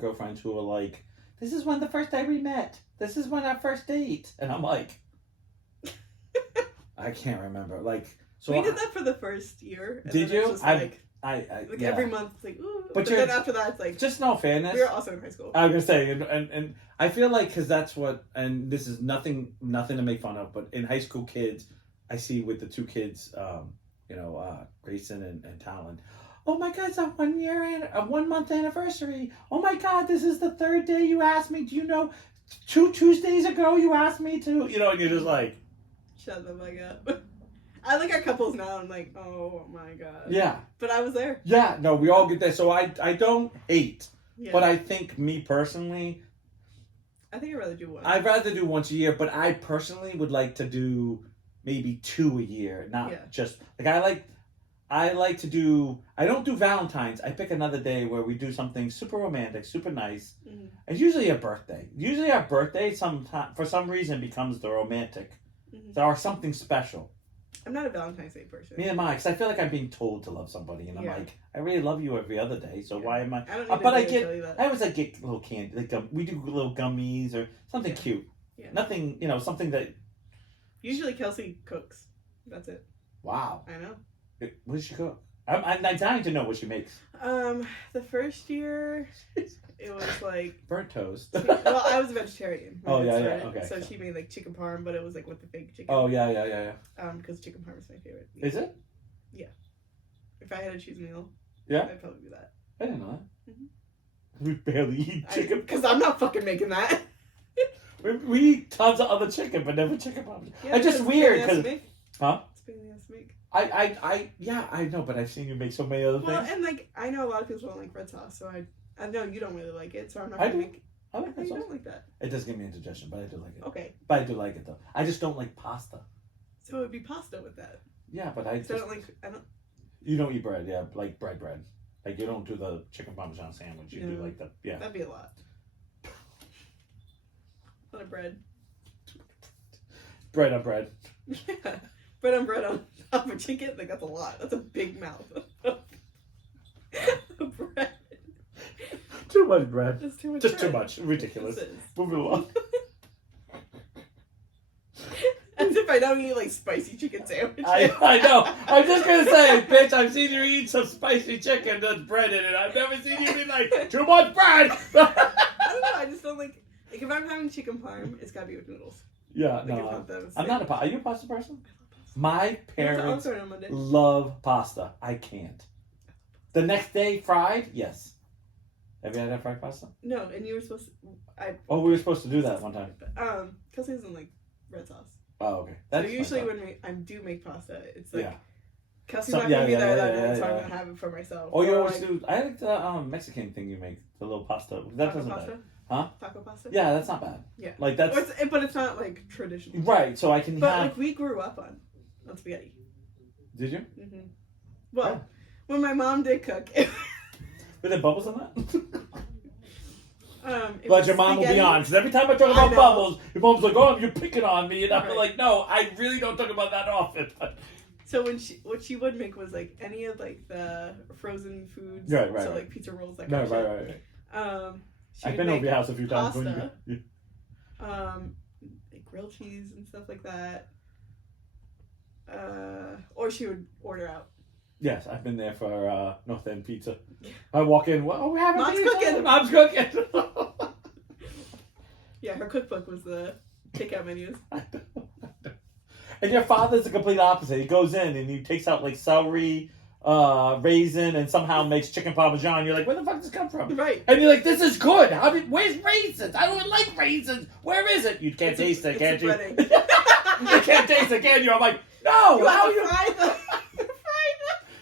girlfriends who are like, this is when the first day we met. This is when our first date. And I'm like, I can't remember. Like, so we did that for the first year. And did then you? It's just like yeah. every month, it's like, ooh. But then after that, it's like, just no fairness. We were also in high school. I was gonna say, and I feel like because that's what, and this is nothing to make fun of, but in high school kids, I see with the two kids, Grayson and Talon. Oh my God, it's a 1 month anniversary. Oh my God, this is the third day you asked me. Do you know? 2 Tuesdays ago you asked me to, and you're just like, shut the fuck up. I look at couples now and I'm like, oh my God. Yeah. But I was there. Yeah, no, we all get there. So I don't hate. Yeah. But I think me personally, I think I'd rather do one. I'd rather do once a year, but I personally would like to do maybe 2 a year. Not just, like I like to do, I don't do Valentine's. I pick another day where we do something super romantic, super nice. Mm-hmm. It's usually a birthday. Usually our birthday for some reason becomes the romantic. Mm-hmm. Or something special. I'm not a Valentine's Day person. Neither am I, because I feel like I'm being told to love somebody, and I'm like, I really love you every other day, so why am I? I don't need but to tell you that. I always get little candy, like we do little gummies or something cute. Yeah. Nothing, something that. Usually Kelsey cooks. That's it. Wow. I know. What does she cook? I'm dying to know what she makes. The first year, it was like burnt toast. Well, I was a vegetarian. Oh yeah, okay. So she made like chicken parm, but it was like with the fake chicken. Oh yeah. Because chicken parm is my favorite. Is it? Yeah. If I had to choose a meal, yeah, I'd probably do that. I didn't know that. Mm-hmm. We barely eat chicken because I'm not fucking making that. we eat tons of other chicken, but never chicken parm. Yeah, it's just weird because, huh? It's pain in the ass to make. I know, but I've seen you make so many other things. Well, and like I know a lot of people don't like red sauce, so I know you don't really like it, so I'm not I gonna do. make. I like red You sauce. don't like that. It does give me indigestion, but I do like it. Okay. But I do like it though. I just don't like pasta. So it'd be pasta with that. Yeah, but I don't like. I don't. You don't eat bread, yeah, like bread. Like you don't do the chicken parmesan sandwich. You do like the That'd be a lot. A lot of bread. Bread on bread. Yeah. Bread on bread on top of chicken. Like that's a lot. That's a big mouth of bread. Too much bread. That's too much. Just bread. too much. Ridiculous. This is. Moving along. As if I don't eat like spicy chicken sandwiches. I know. I'm just gonna say, bitch, I've seen you eat some spicy chicken that's bread in it. I've never seen you be like, too much bread. I don't know. I just don't like if I'm having chicken parm, it's gotta be with noodles. Yeah, like, no. I'm not a pasta. Are you a pasta person? My parents on Monday. love pasta. I can't. The next day, fried? Yes. Have you had that fried pasta? No, and you were supposed to. We were supposed to do that one time. Kelsey doesn't like red sauce. Oh, okay. That's so usually when I do make pasta, it's like Kelsey's So- not gonna be there that yeah, night, so yeah. I'm gonna have it for myself. Oh, you Or, always like, do. I like the Mexican thing you make, the little pasta. That taco doesn't pasta? bad. Huh? Taco pasta? Yeah, that's not bad. Yeah. Like that's But it's not like traditional. right. So I can But have. like we grew up on spaghetti. Did you? Mm-hmm. Well, when my mom did cook, Were there bubbles in that? it But was your mom will be spaghetti. on, because every time I talk I about know. bubbles, your mom's like, "Oh, you're picking on me," and I'm Right. like, "No, I really don't talk about that often." So what she would make was like any of like the frozen foods. Right, So right. like pizza rolls, that No, kind of right, shit. right. She I've would been make over your house a few times. pasta. When Like grilled cheese and stuff like that. Or she would order out. Yes, I've been there for North End Pizza. I walk in, well, we're having Mom's pizza. cooking. Mom's cooking. Yeah, her cookbook was the takeout menus. And your father's the complete opposite. He goes in and he takes out like celery, raisin, and somehow makes chicken parmesan. You're like, where the fuck does this come from? Right. And you're like, this is good. Where's raisins? I don't like raisins. Where is it? You can't taste it, can't you? You can't taste it, can you? I'm like, no. You How have to you? fry them.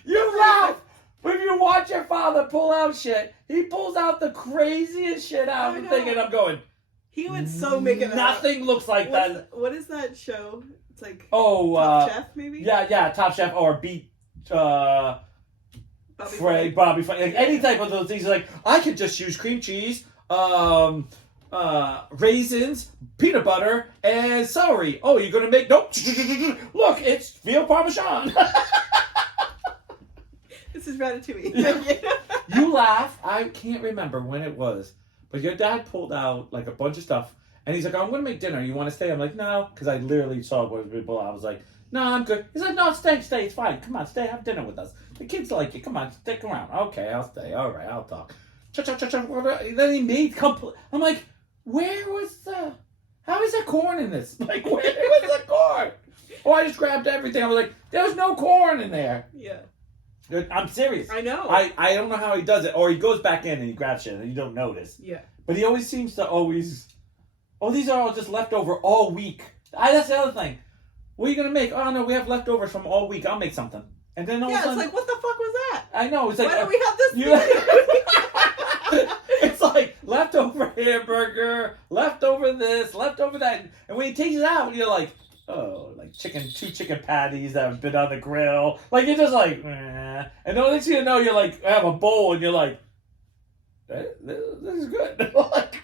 You laugh when you watch your father pull out shit. He pulls out the craziest shit out I of the know. thing, and I'm going. He would so make it. Nothing looks like that. What is that show? It's like Oh, Top Chef, maybe. Yeah, Top Chef or Beat. Bobby Flay. Bobby Flay, like any type of those things. Like I could just use cream cheese, raisins, peanut butter, and celery. Oh, you're gonna make nope. Look, it's veal parmesan. This is Ratatouille. You laugh. I can't remember when it was, but your dad pulled out like a bunch of stuff, and he's like, "Oh, I'm gonna make dinner. You want to stay?" I'm like, "No," because I literally saw what was people. I was like, "No, I'm good." He's like, "No, stay. It's fine. Come on, stay. Have dinner with us. The kids like you. Come on, stick around." Okay, I'll stay. All right, I'll talk. Then he made complete. I'm like, where was the? How is there corn in this? Like, where was the corn? Oh, I just grabbed everything. I was like, there was no corn in there. Yeah. I'm serious. I know. I don't know how he does it, or he goes back in and he grabs shit and you don't notice. Yeah. But he always seems to always. Oh, these are all just leftover all week. That's the other thing. What are you gonna make? Oh no, we have leftovers from all week. I'll make something. And then all of a sudden, it's like, what the fuck was that? I know. It's like, why do we have this? It's like leftover hamburger, leftover this, leftover that, and when he takes it out, you're like, oh, like two chicken patties that have been on the grill. Like you're just like, eh. And the next thing you know, you're like, have a bowl, and you're like, this is good. Like,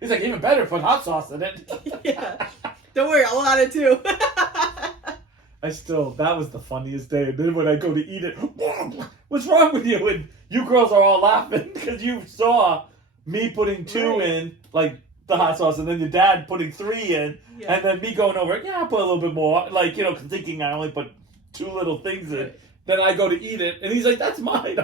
he's like, even better, put hot sauce in it. Yeah. Don't worry, I'll add it too. That was the funniest day. And then when I go to eat it, what's wrong with you? And you girls are all laughing because you saw me putting 2 in, like the hot sauce, and then your dad putting 3 in, and then me going over, I'll put a little bit more, like, thinking I only put 2 little things in. Right. Then I go to eat it, and he's like, that's mine.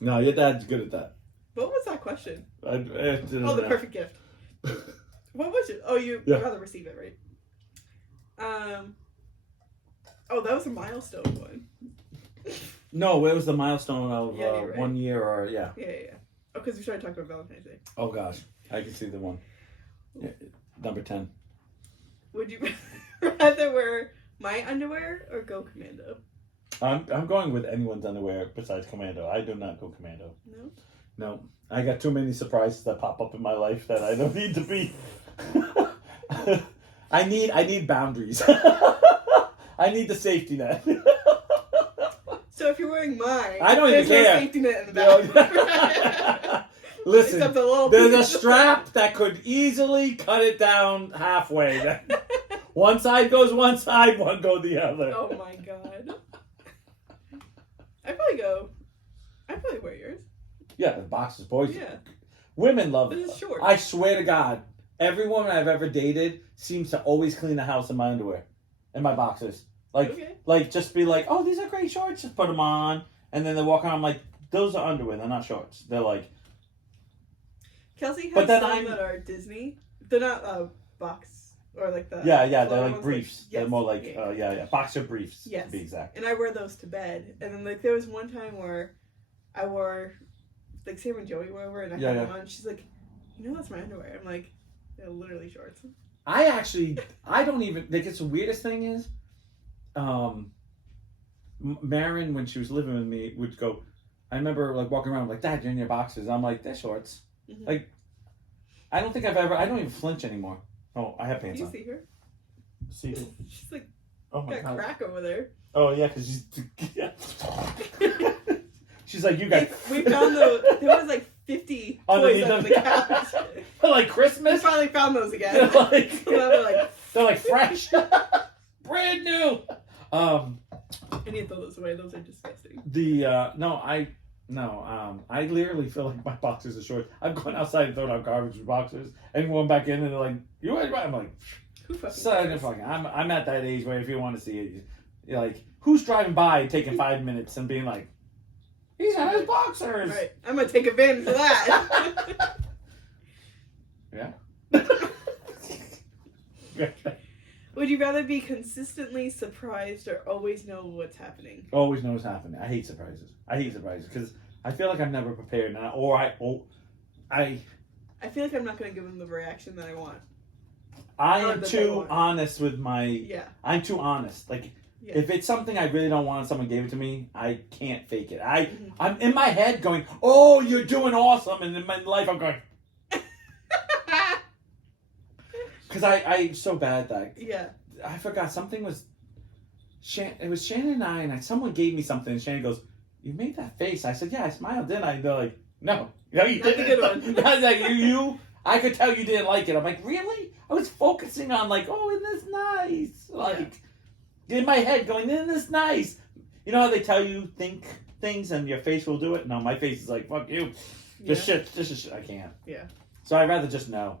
No, your dad's good at that. What was that question? The perfect gift. What was it? Oh, you'd rather receive it, right? Oh, that was a milestone one. No, it was the milestone of right. 1 year or, Yeah. Oh, because we started talking about Valentine's Day. Oh, gosh. I can see the one. Yeah, number 10. Would you rather wear my underwear or go commando? I'm going with anyone's underwear besides commando. I do not go commando. No? No. I got too many surprises that pop up in my life that I don't need to be. I need boundaries. I need the safety net. So if you're wearing mine, I don't even care. There's no safety net in the back. Listen, Except a little there's a piece. strap that could easily cut it down halfway. One side goes one side, one goes the other. Oh my god. I'd probably wear yours. Yeah, the boxers, boys. Yeah. Women love But it. it's short. I swear to God, every woman I've ever dated seems to always clean the house in my underwear, in my boxers. Like just be like, oh, these are great shorts. Just put them on, and then they walk on. I'm like, those are underwear. They're not shorts. They're like. Kelsey But has then some that are Disney. They're not box or like the. Yeah, they're flower like ones, briefs. yes, They're more like boxer briefs. Yes. To be exact. And I wear those to bed, and then like there was one time where I wore, like Sam and Joey were over, and I had them on. And she's like, that's my underwear. I'm like, they're literally shorts. I don't even think it's the weirdest thing is, Marin, when she was living with me, would go. I remember like walking around like, Dad, you're in your boxers. I'm like, they're shorts. Mm-hmm. Like, I don't think I don't even flinch anymore. Oh, I have pants on. Do you see her? See who? She's like, Oh my got God. crack over there. Oh yeah, because she's. Yeah. She's like, you got. We found there was like 50 toys under the couch. Like We Christmas. finally found those again. They're like fresh, brand new. I need to throw those away. Those are disgusting. I literally feel like my boxers are short. I've gone outside and thrown out garbage boxers and going back in and they're like, you wear I'm like, who fucking so fucking. I'm at that age where if you want to see it, you're like, who's driving by taking 5 minutes and being like, he's on his boxers. Right. I'm gonna take advantage of that. Yeah. Would you rather be consistently surprised or always know what's happening? Always know what's happening. I hate surprises. Because I feel like I'm never prepared, I feel like I'm not gonna give them the reaction that I want. I am too honest with my. Yeah. I'm too honest. Like, if it's something I really don't want and someone gave it to me, I can't fake it. I'm in my head going, oh, you're doing awesome. And in my life, I'm going. Because I'm so bad that. Yeah. I forgot. Something was. It was Shannon and I, someone gave me something, and Shannon goes, you made that face. I said, yeah, I smiled, didn't I? And they're like, No, you Not the didn't. good one. I was like, I could tell you didn't like it. I'm like, really? I was focusing on like, oh, isn't this nice? Like, in my head going, isn't this nice? You know how they tell you think things and your face will do it? No, my face is like, fuck you. This is shit. I can't. Yeah. So I'd rather just know.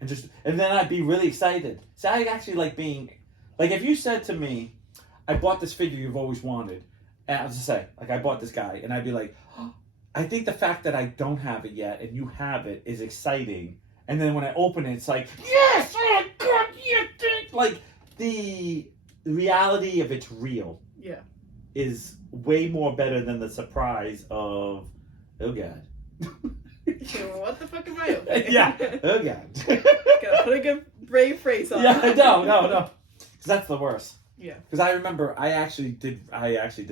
And then I'd be really excited. So I actually like being, like if you said to me, I bought this figure you've always wanted, and I was just say, like I bought this guy, and I'd be like, oh, I think the fact that I don't have it yet and you have it is exciting. And then when I open it, it's like, yes, oh God, you think like the reality of it's real. Yeah. Is way more better than the surprise of, oh God. What the fuck am I opening? Yeah. Oh God. Gotta put a good brave face on. Yeah. No. Because that's the worst. Yeah. Because I remember I actually did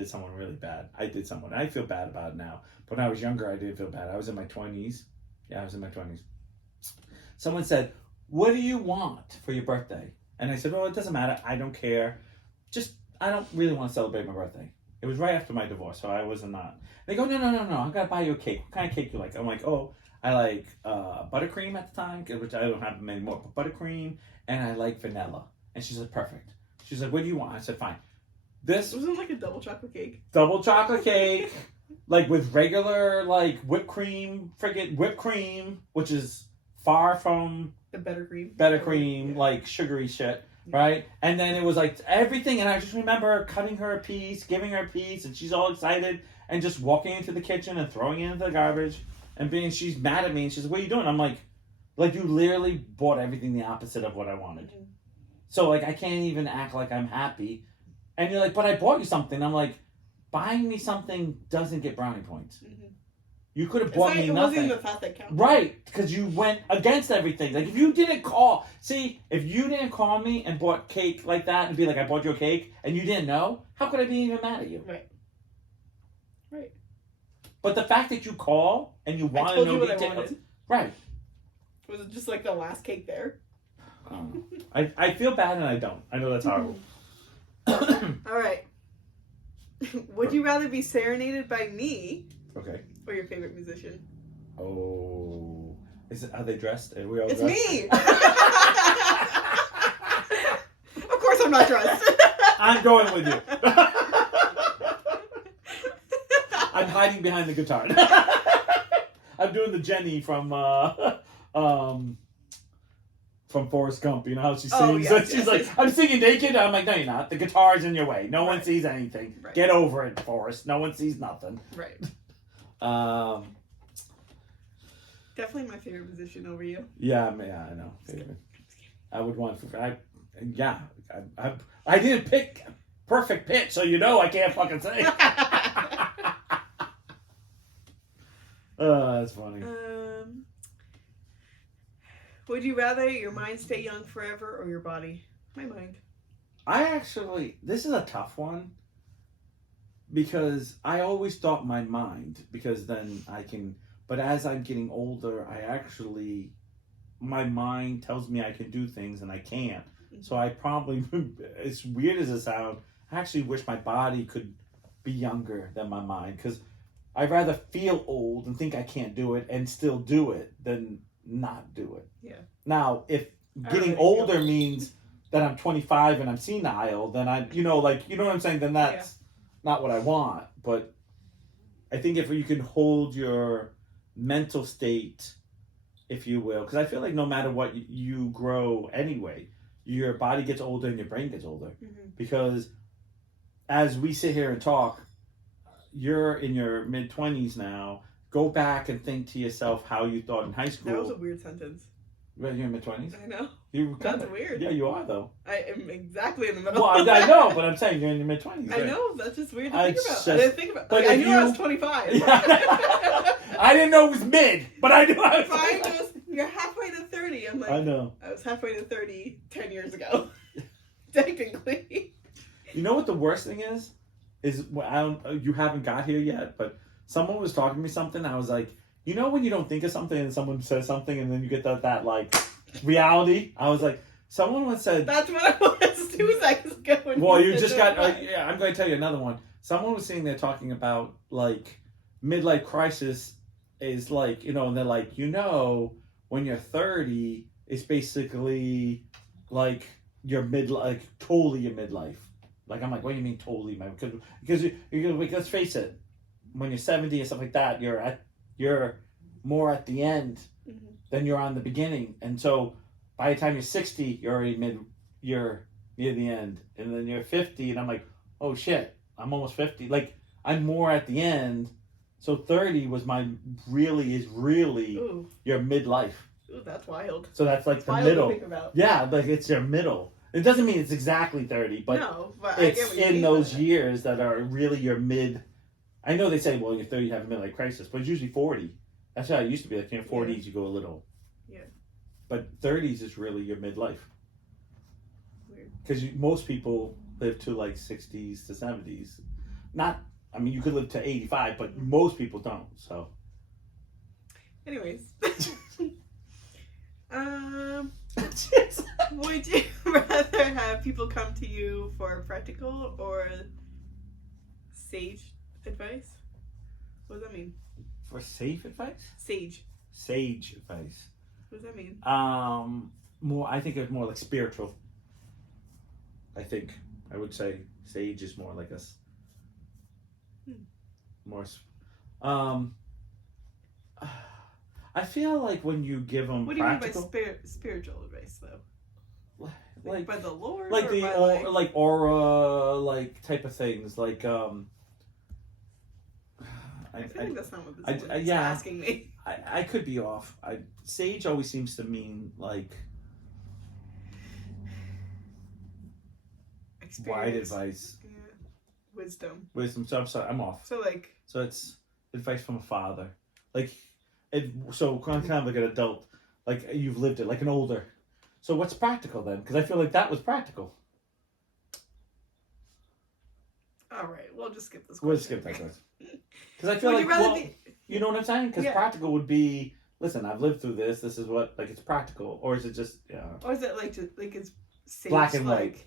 someone really bad. I did someone. I feel bad about it now. But when I was younger, I didn't feel bad. I was in my 20s. Yeah, I was in my 20s. Someone said, "What do you want for your birthday?" And I said, "Oh, it doesn't matter. I don't care. I don't really want to celebrate my birthday." It was right after my divorce, so I wasn't not. They go, no. I'm gonna buy you a cake. What kind of cake you like? I'm like, oh, I like buttercream at the time, which I don't have them anymore, but buttercream, and I like vanilla. And she said, perfect. She's like, what do you want? I said, fine. This wasn't like a double chocolate cake. Double chocolate cake, like with regular like whipped cream, which is far from the better cream, yeah. Like sugary shit. Right? And then it was like everything, and I just remember cutting her a piece, giving her a piece, and she's all excited, and just walking into the kitchen and throwing it into the garbage, and she's mad at me, and she's like, what are you doing? I'm like you literally bought everything the opposite of what I wanted. Mm-hmm. So, like, I can't even act like I'm happy. And you're like, but I bought you something. I'm like, buying me something doesn't get brownie points. Mm-hmm. You could have bought me nothing. It wasn't even the thought that counted. Right, because you went against everything. Like, if you didn't call me and bought cake like that and be like, I bought you a cake, and you didn't know, how could I be even mad at you? Right. But the fact that you call and you want to know details. Right. Was it just like the last cake there? I feel bad and I don't. I know that's horrible. All right. Would you rather be serenaded by me? Okay. Or your favorite musician? Oh. Are they dressed? Are we all it's dressed? Me! Of course I'm not dressed. I'm going with you. I'm hiding behind the guitar. I'm doing the Jenny from Forrest Gump. You know how she sings? She's like, I'm singing naked. I'm like, no, you're not. The guitar's in your way. No one sees anything. Right. Get over it, Forrest. No one sees nothing. Right. Definitely my favorite musician over you. Yeah, I know. Favorite. I would want. I didn't pick perfect pitch, so you know I can't fucking sing. That's funny. Would you rather your mind stay young forever or your body? My mind. This is a tough one. Because I always thought my mind, because then I can, but as I'm getting older, my mind tells me I can do things and I can't. So I probably, as weird as it sounds, I actually wish my body could be younger than my mind, because I'd rather feel old and think I can't do it and still do it than not do it. Yeah. Now, if getting older means that I'm 25 and I'm senile, then you know what I'm saying? Then that's not what I want. But I think if you can hold your mental state, if you will, because I feel like no matter what, you grow anyway. Your body gets older and your brain gets older. Mm-hmm. Because as we sit here and talk, you're in your mid-20s now. Go back and think to yourself how you thought in high school. That was a weird sentence. Well, you're in mid-20s? I know. That's weird. Yeah, you are, though. I am exactly in the middle. Well, I know, but I'm saying you're in your mid-20s. Right? I know. That's just weird to think about. I didn't think about it. I knew I was 25. Yeah. I didn't know it was mid, but I knew I was 25. You're halfway to 30. I'm like, I know. I was halfway to 30 10 years ago. Technically. You know what the worst thing is? You haven't got here yet, but someone was talking to me something. I was like, you know when you don't think of something and someone says something and then you get that like reality? I was like, someone once said... That's what I was 2 seconds ago. Well, you just got... I'm going to tell you another one. Someone was sitting there talking about like midlife crisis is like, and they're like, when you're 30, it's basically like your totally your midlife. Like, I'm like, what do you mean totally, man? Because let's face it, when you're 70 and stuff like that, you're more at the end than you're on the beginning. And so by the time you're 60, you're already you're near the end. And then you're 50, and I'm like, oh shit, I'm almost 50. Like, I'm more at the end. So 30 was really Ooh. your midlife. Ooh, that's wild. So that's like It's the wild middle. To think about. Yeah, like it's your middle. It doesn't mean it's exactly 30, but, no, but it's I get what you in mean those by that. years that are really your mid. I know they say, well, you're 30, you have a midlife crisis, but it's usually 40. That's how it used to be. Like, 40s, you go a little. Yeah. But 30s is really your midlife. Weird. Because most people live to like 60s to 70s. You could live to 85, but most people don't, so. Anyways. Would you rather have people come to you for practical or sage advice? What does that mean? For safe advice? Sage advice. What does that mean? I think it's more like spiritual. I would say sage is more like us. More. I feel like when you give them what do practical, you mean by spiritual advice, though? Like by the Lord, like or the by like aura, like type of things, like I feel like that's not what this is yeah. asking me. I could be off. Sage always seems to mean like wide advice, yeah. Wisdom. So I'm sorry, I'm off. So like. So it's advice from a father, so kind of like an adult, like you've lived it, like an older. So what's practical then? Because I feel like that was practical. All right, we'll just skip this. We'll skip that question. Because I feel you know what I'm saying? Because practical would be, listen, I've lived through this. This is what like it's practical, or is it just Or is it like it's sage, black and white?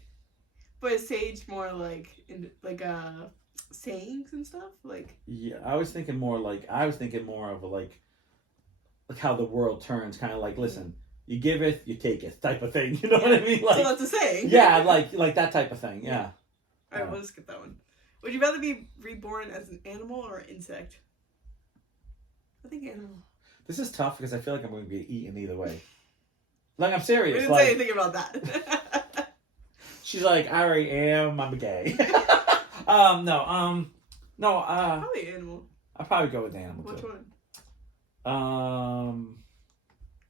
But is sage more like sayings and stuff like? Yeah, I was thinking more of a like how the world turns, kind of like, listen, you give it, you take it, type of thing. You know what I mean? Like, so that's a saying. Yeah, like that type of thing. Yeah. All right, we'll just skip that one. Would you rather be reborn as an animal or an insect? I think animal. This is tough because I feel like I'm going to be eaten either way. Like, I'm serious. We didn't say anything about that. She's like, I already am. I'm gay. No. Probably animal. I'll probably go with the animal. Which too. one?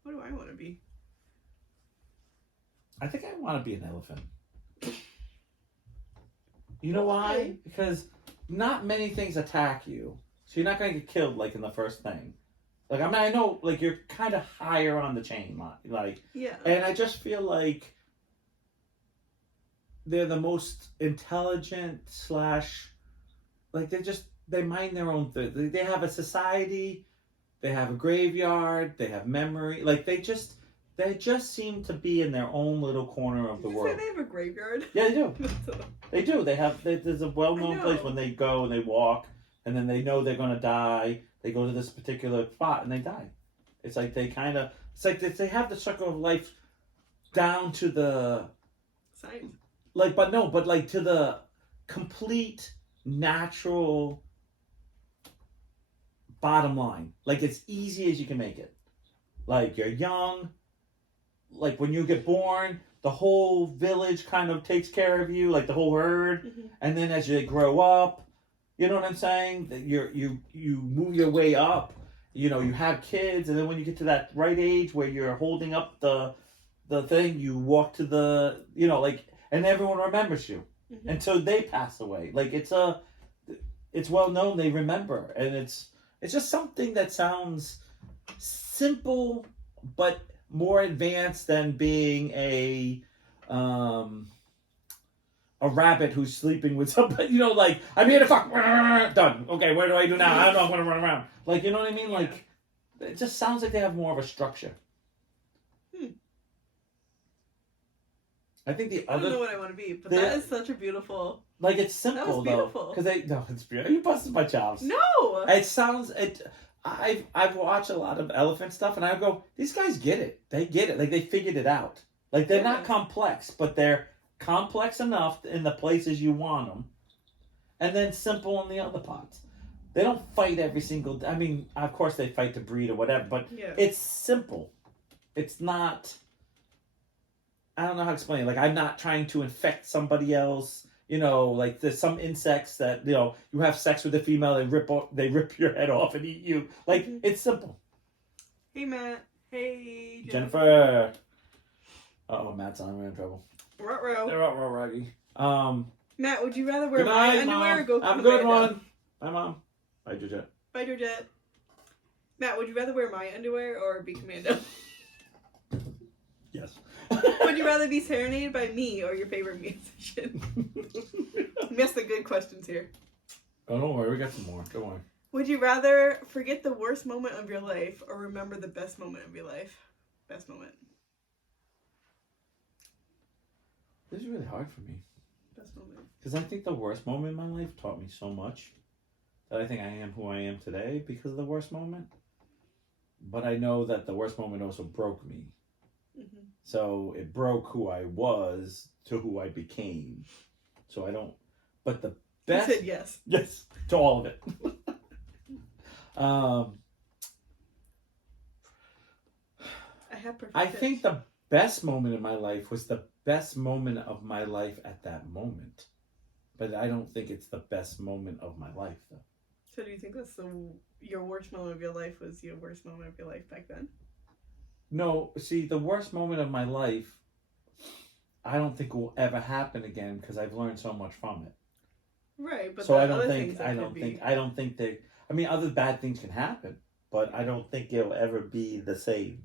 What do I want to be? I think I want to be an elephant. You know why? Because not many things attack you, so you're not going to get killed like in the first thing. Like, I know, like, you're kind of higher on the chain, like, yeah. And I just feel like they're the most intelligent / like they mind their own thing. They have a society, they have a graveyard, they have memory. Like, they just seem to be in their own little corner of the world. Did you say they have a graveyard? Yeah, they do. They do. There's a well-known place when they go and they walk, and then they know they're going to die. They go to this particular spot and they die. It's like they they have the circle of life down to the science. but to the complete natural bottom line. Like, it's easy as you can make it. Like, you're young. Like, when you get born, the whole village kind of takes care of you, like the whole herd. Mm-hmm. And then as you grow up, you know what I'm saying? You move your way up. You know, you have kids, and then when you get to that right age where you're holding up the thing, you walk to the, and everyone remembers you until they pass away. Like, it's well known, they remember, and it's just something that sounds simple, but more advanced than being a rabbit who's sleeping with somebody, like, I'm here to fuck, done. Okay, what do I do now? I don't know, I'm gonna run around. Like, you know what I mean? Yeah. Like, it just sounds like they have more of a structure. I think I don't know what I want to be, but that is such a beautiful. Like, it's simple, that was beautiful. Though. Because it's beautiful. You busted my chops. No! It sounds, I've watched a lot of elephant stuff, and I go, these guys get it. They get it. Like they figured it out. Like they're not complex, but they're complex enough in the places you want them, and then simple in the other parts. They don't fight every single. I mean, of course they fight to breed or whatever, but it's simple. It's not. I don't know how to explain it. Like I'm not trying to infect somebody else. You know, like there's some insects that you have sex with a female, they rip your head off and eat you. Like it's simple. Hey Matt. Hey Jennifer. Oh, Matt's on. We're in trouble. Ruh-roh. They're out, Raggy. Matt, would you rather wear Good my night, underwear Mom. or go Have a commando? good one. Bye, Mom. Bye, Georgette. Bye, Georgette. Matt, would you rather wear my underwear or be commando? Yes. Would you rather be serenaded by me or your favorite musician? Missed the good questions here. Oh, don't worry. We got some more. Don't worry. Would you rather forget the worst moment of your life or remember the best moment of your life? Best moment. This is really hard for me. Best moment. Because I think the worst moment in my life taught me so much that I think I am who I am today because of the worst moment. But I know that the worst moment also broke me. Mm-hmm. So it broke who I was to who I became. So I don't. But the best. You said yes. Yes, to all of it. I have perfect I pitch. think the best moment in my life was the best moment of my life at that moment. But I don't think it's the best moment of my life, though. So do you think that's your worst moment of your life was your worst moment of your life back then? No, see, the worst moment of my life, I don't think will ever happen again because I've learned so much from it. Right, but so I don't think that. I mean, other bad things can happen, but I don't think it'll ever be the same.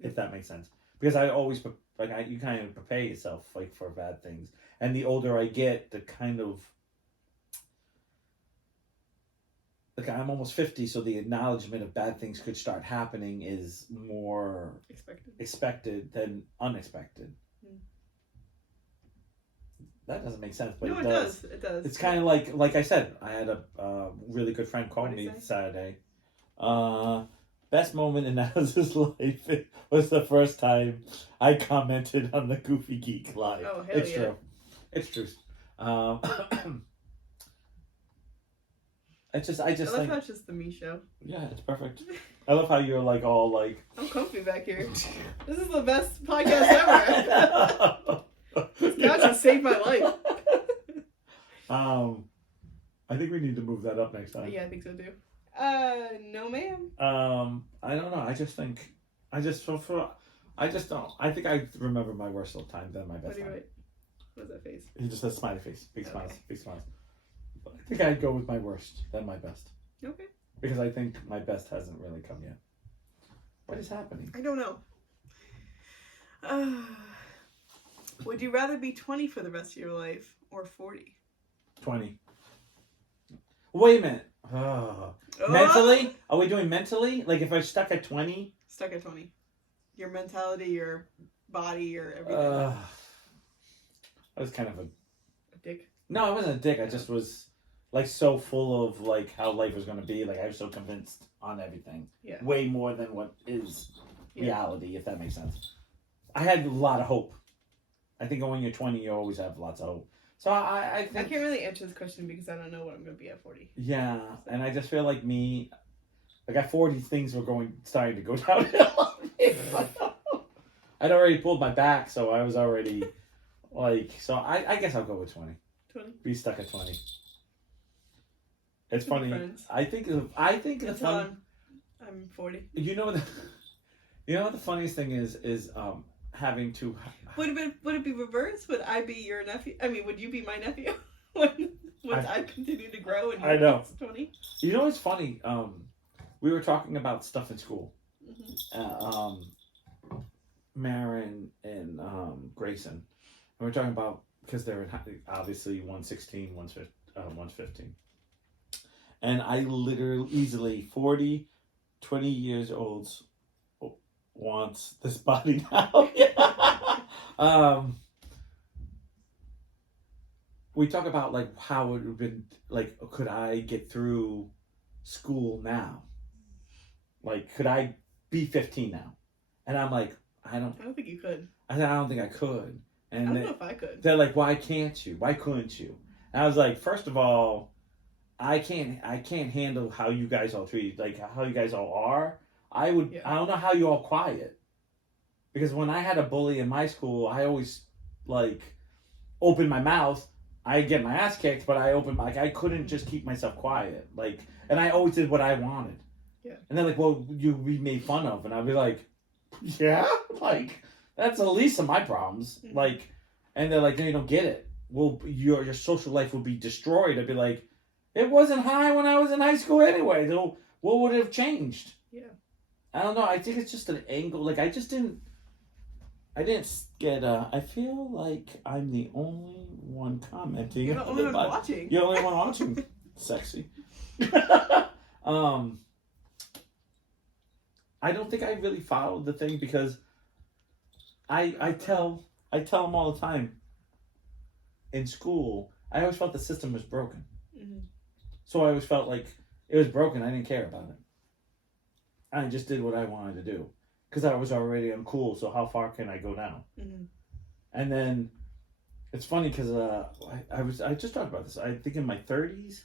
If that makes sense, because I always you kind of prepare yourself like for bad things, and the older I get, the kind of like I'm almost 50, so the acknowledgement of bad things could start happening is more expected than unexpected. That doesn't make sense, but no, it does. It does. It's kind of like I said, I had a really good friend call me Saturday. Best moment in Alice's life was the first time I commented on the Goofy Geek live. Oh, hell it's yeah. true. It's true. I just I love think how it's just the me show. Yeah, it's perfect. I love how you're like all like I'm comfy back here. This is the best podcast ever. This couch has saved my life. I think we need to move that up next time. Yeah, I think so too. No, ma'am. I don't know. I just don't. I think I remember my worst little time than my best time. What's that face? He just says smiley face, big smiles, big smiles. I think I'd go with my worst than my best. Okay. Because I think my best hasn't really come yet. What is happening? I don't know. Would you rather be 20 for the rest of your life or 40? 20. Wait a minute. Mentally? Are we doing mentally? Like if I stuck at 20? Stuck at 20. Your mentality, your body, your everything. I was kind of a dick. No, I wasn't a dick. I just was like so full of like how life was going to be. Like I was so convinced on everything. Yeah. Way more than what is reality, if that makes sense. I had a lot of hope. I think when you're 20, you always have lots of hope. So I think... I can't really answer this question because I don't know what I'm going to be at 40. Yeah, and I just feel like at 40, things were starting to go downhill. I'd already pulled my back, so I was already so I guess I'll go with 20. 20? Be stuck at 20. It's funny. Friends. I think That's how I'm 40. You know what the funniest thing is having to. Would it be reversed? Would I be your nephew? I mean, would you be my nephew? Once I continue to grow and you're 20? You know what's funny? We were talking about stuff in school. Mm-hmm. Marin and Grayson. And we're talking about because they're obviously 116, 115. And I literally easily 40, 20 years old wants this body now. We talk about like how it would have been like, could I get through school now? Like, could I be 15 now? And I'm like, I don't think you could. I said, I don't think I could. I And don't know if I could. they're like, why can't you? Why couldn't you? And I was like, first of all, I can't handle how you guys all treat, like how you guys all are. I don't know how you all quiet. Because when I had a bully in my school, I always like open my mouth. I get my ass kicked, but I couldn't just keep myself quiet. Like, and I always did what I wanted. Yeah. And they're like, well, you'll be made fun of. And I'd be like, yeah? Like, that's the least of my problems. Mm-hmm. Like, and they're like, no, you don't get it. Well, your social life will be destroyed. I'd be like, it wasn't high when I was in high school anyway. So what would have changed? Yeah. I don't know. I think it's just an angle. Like, I didn't get, I feel like I'm the only one commenting. You're the only one watching. You're the only one watching. Sexy. I don't think I really followed the thing because I tell them all the time in school, I always felt the system was broken. Mm-hmm. So I always felt like it was broken. I didn't care about it. I just did what I wanted to do because I was already uncool. So how far can I go now? Mm-hmm. And then it's funny because I just talked about this. I think in my 30s,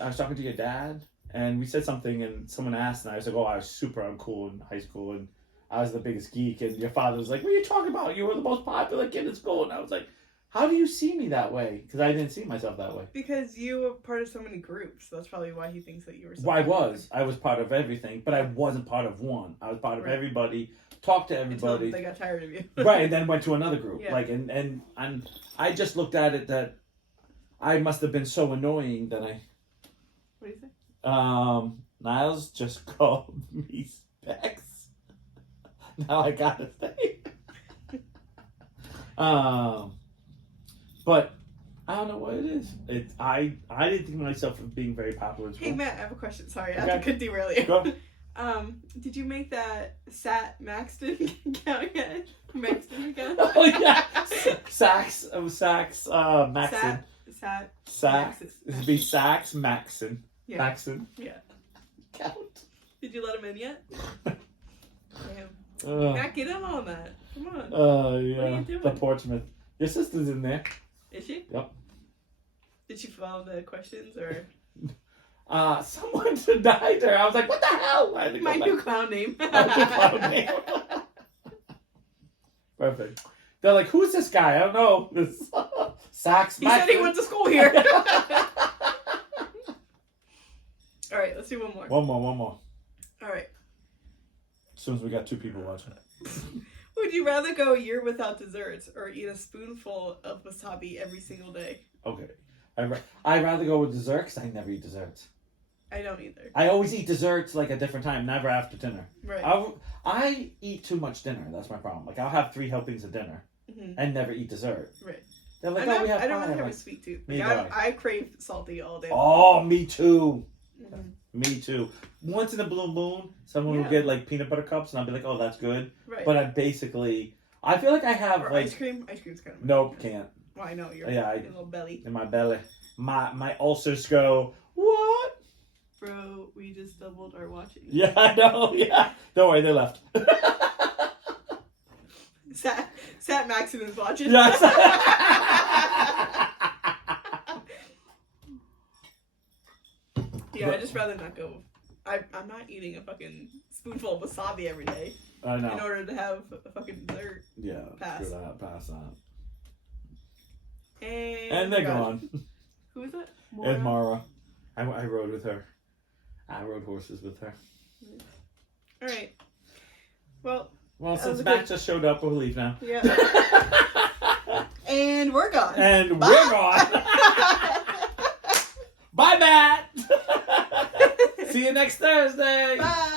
I was talking to your dad, and we said something, and someone asked, and I was like, "Oh, I was super uncool in high school, and I was the biggest geek." And your father was like, "What are you talking about? You were the most popular kid in school." And I was like, "How do you see me that way?" Because I didn't see myself that way. Because you were part of so many groups. That's probably why he thinks that you were so Well, I was part of everything, but I wasn't part of one. I was part of everybody, talked to everybody. Until they got tired of you. Right, and then went to another group. Yeah. Like, and I just looked at it that I must have been so annoying that I... What do you say? Niles just called me Specs. Now I gotta say. But I don't know what it is. I didn't think of myself as being very popular in school. Hey Matt, I have a question. Sorry, Okay. I could derail you. Go. Did you make that Sat Maxton account yet? Maxton account? Oh yeah, Sax, Maxon. Sat. It'd be Sax Maxon. Yeah. Maxon. Yeah. Count. Did you let him in yet? Damn. Uh, Matt, get in on that. Come on. yeah. What are you doing? The Portsmouth. Your sister's in there. Is she? Yep. Did she follow the questions or? Someone denied her. I was like, what the hell? I had to go My back. new clown name. Clown name. Perfect. They're like, who's this guy? I don't know. This Sax He said he went to school here. All right, let's do one more. One more. All right. As soon as we got 2 people watching. Would you rather go a year without desserts or eat a spoonful of wasabi every single day? Okay. I'd rather go with dessert because I never eat desserts. I don't either. I always eat desserts like a different time, never after dinner. Right. I eat too much dinner. That's my problem. Like, I'll have 3 helpings of dinner and never eat dessert. Right. They're like, I we have don't pie. really I'm have a like, sweet tooth. Me Like, I crave salty all day. oh, me too. Mm-hmm. Me too. Once in a blue moon, someone will Yeah. get like peanut butter cups, and I'll be like, "Oh, that's good." Right. But I basically, I feel like I have or like ice cream. Ice cream's kind of. nope, can't Well, I know your Yeah, your little belly. in my belly. My ulcers go what? Bro, we just doubled our watching. Yeah, I know. Yeah, don't worry, they left. Sat Maxon is watching. Yes. Yeah, I'd just rather not go. I'm not eating a fucking spoonful of wasabi every day I know. in order to have a fucking dessert. Yeah, Pass. screw that. Pass that. And they're God. gone. Who is it? And Mara. I rode with her. I rode horses with her. All right. Well, Well, That since was a Matt good- just showed up, we'll leave now. yeah. And we're gone. And Bye. we're gone. Bye, Matt. See you next Thursday. Bye.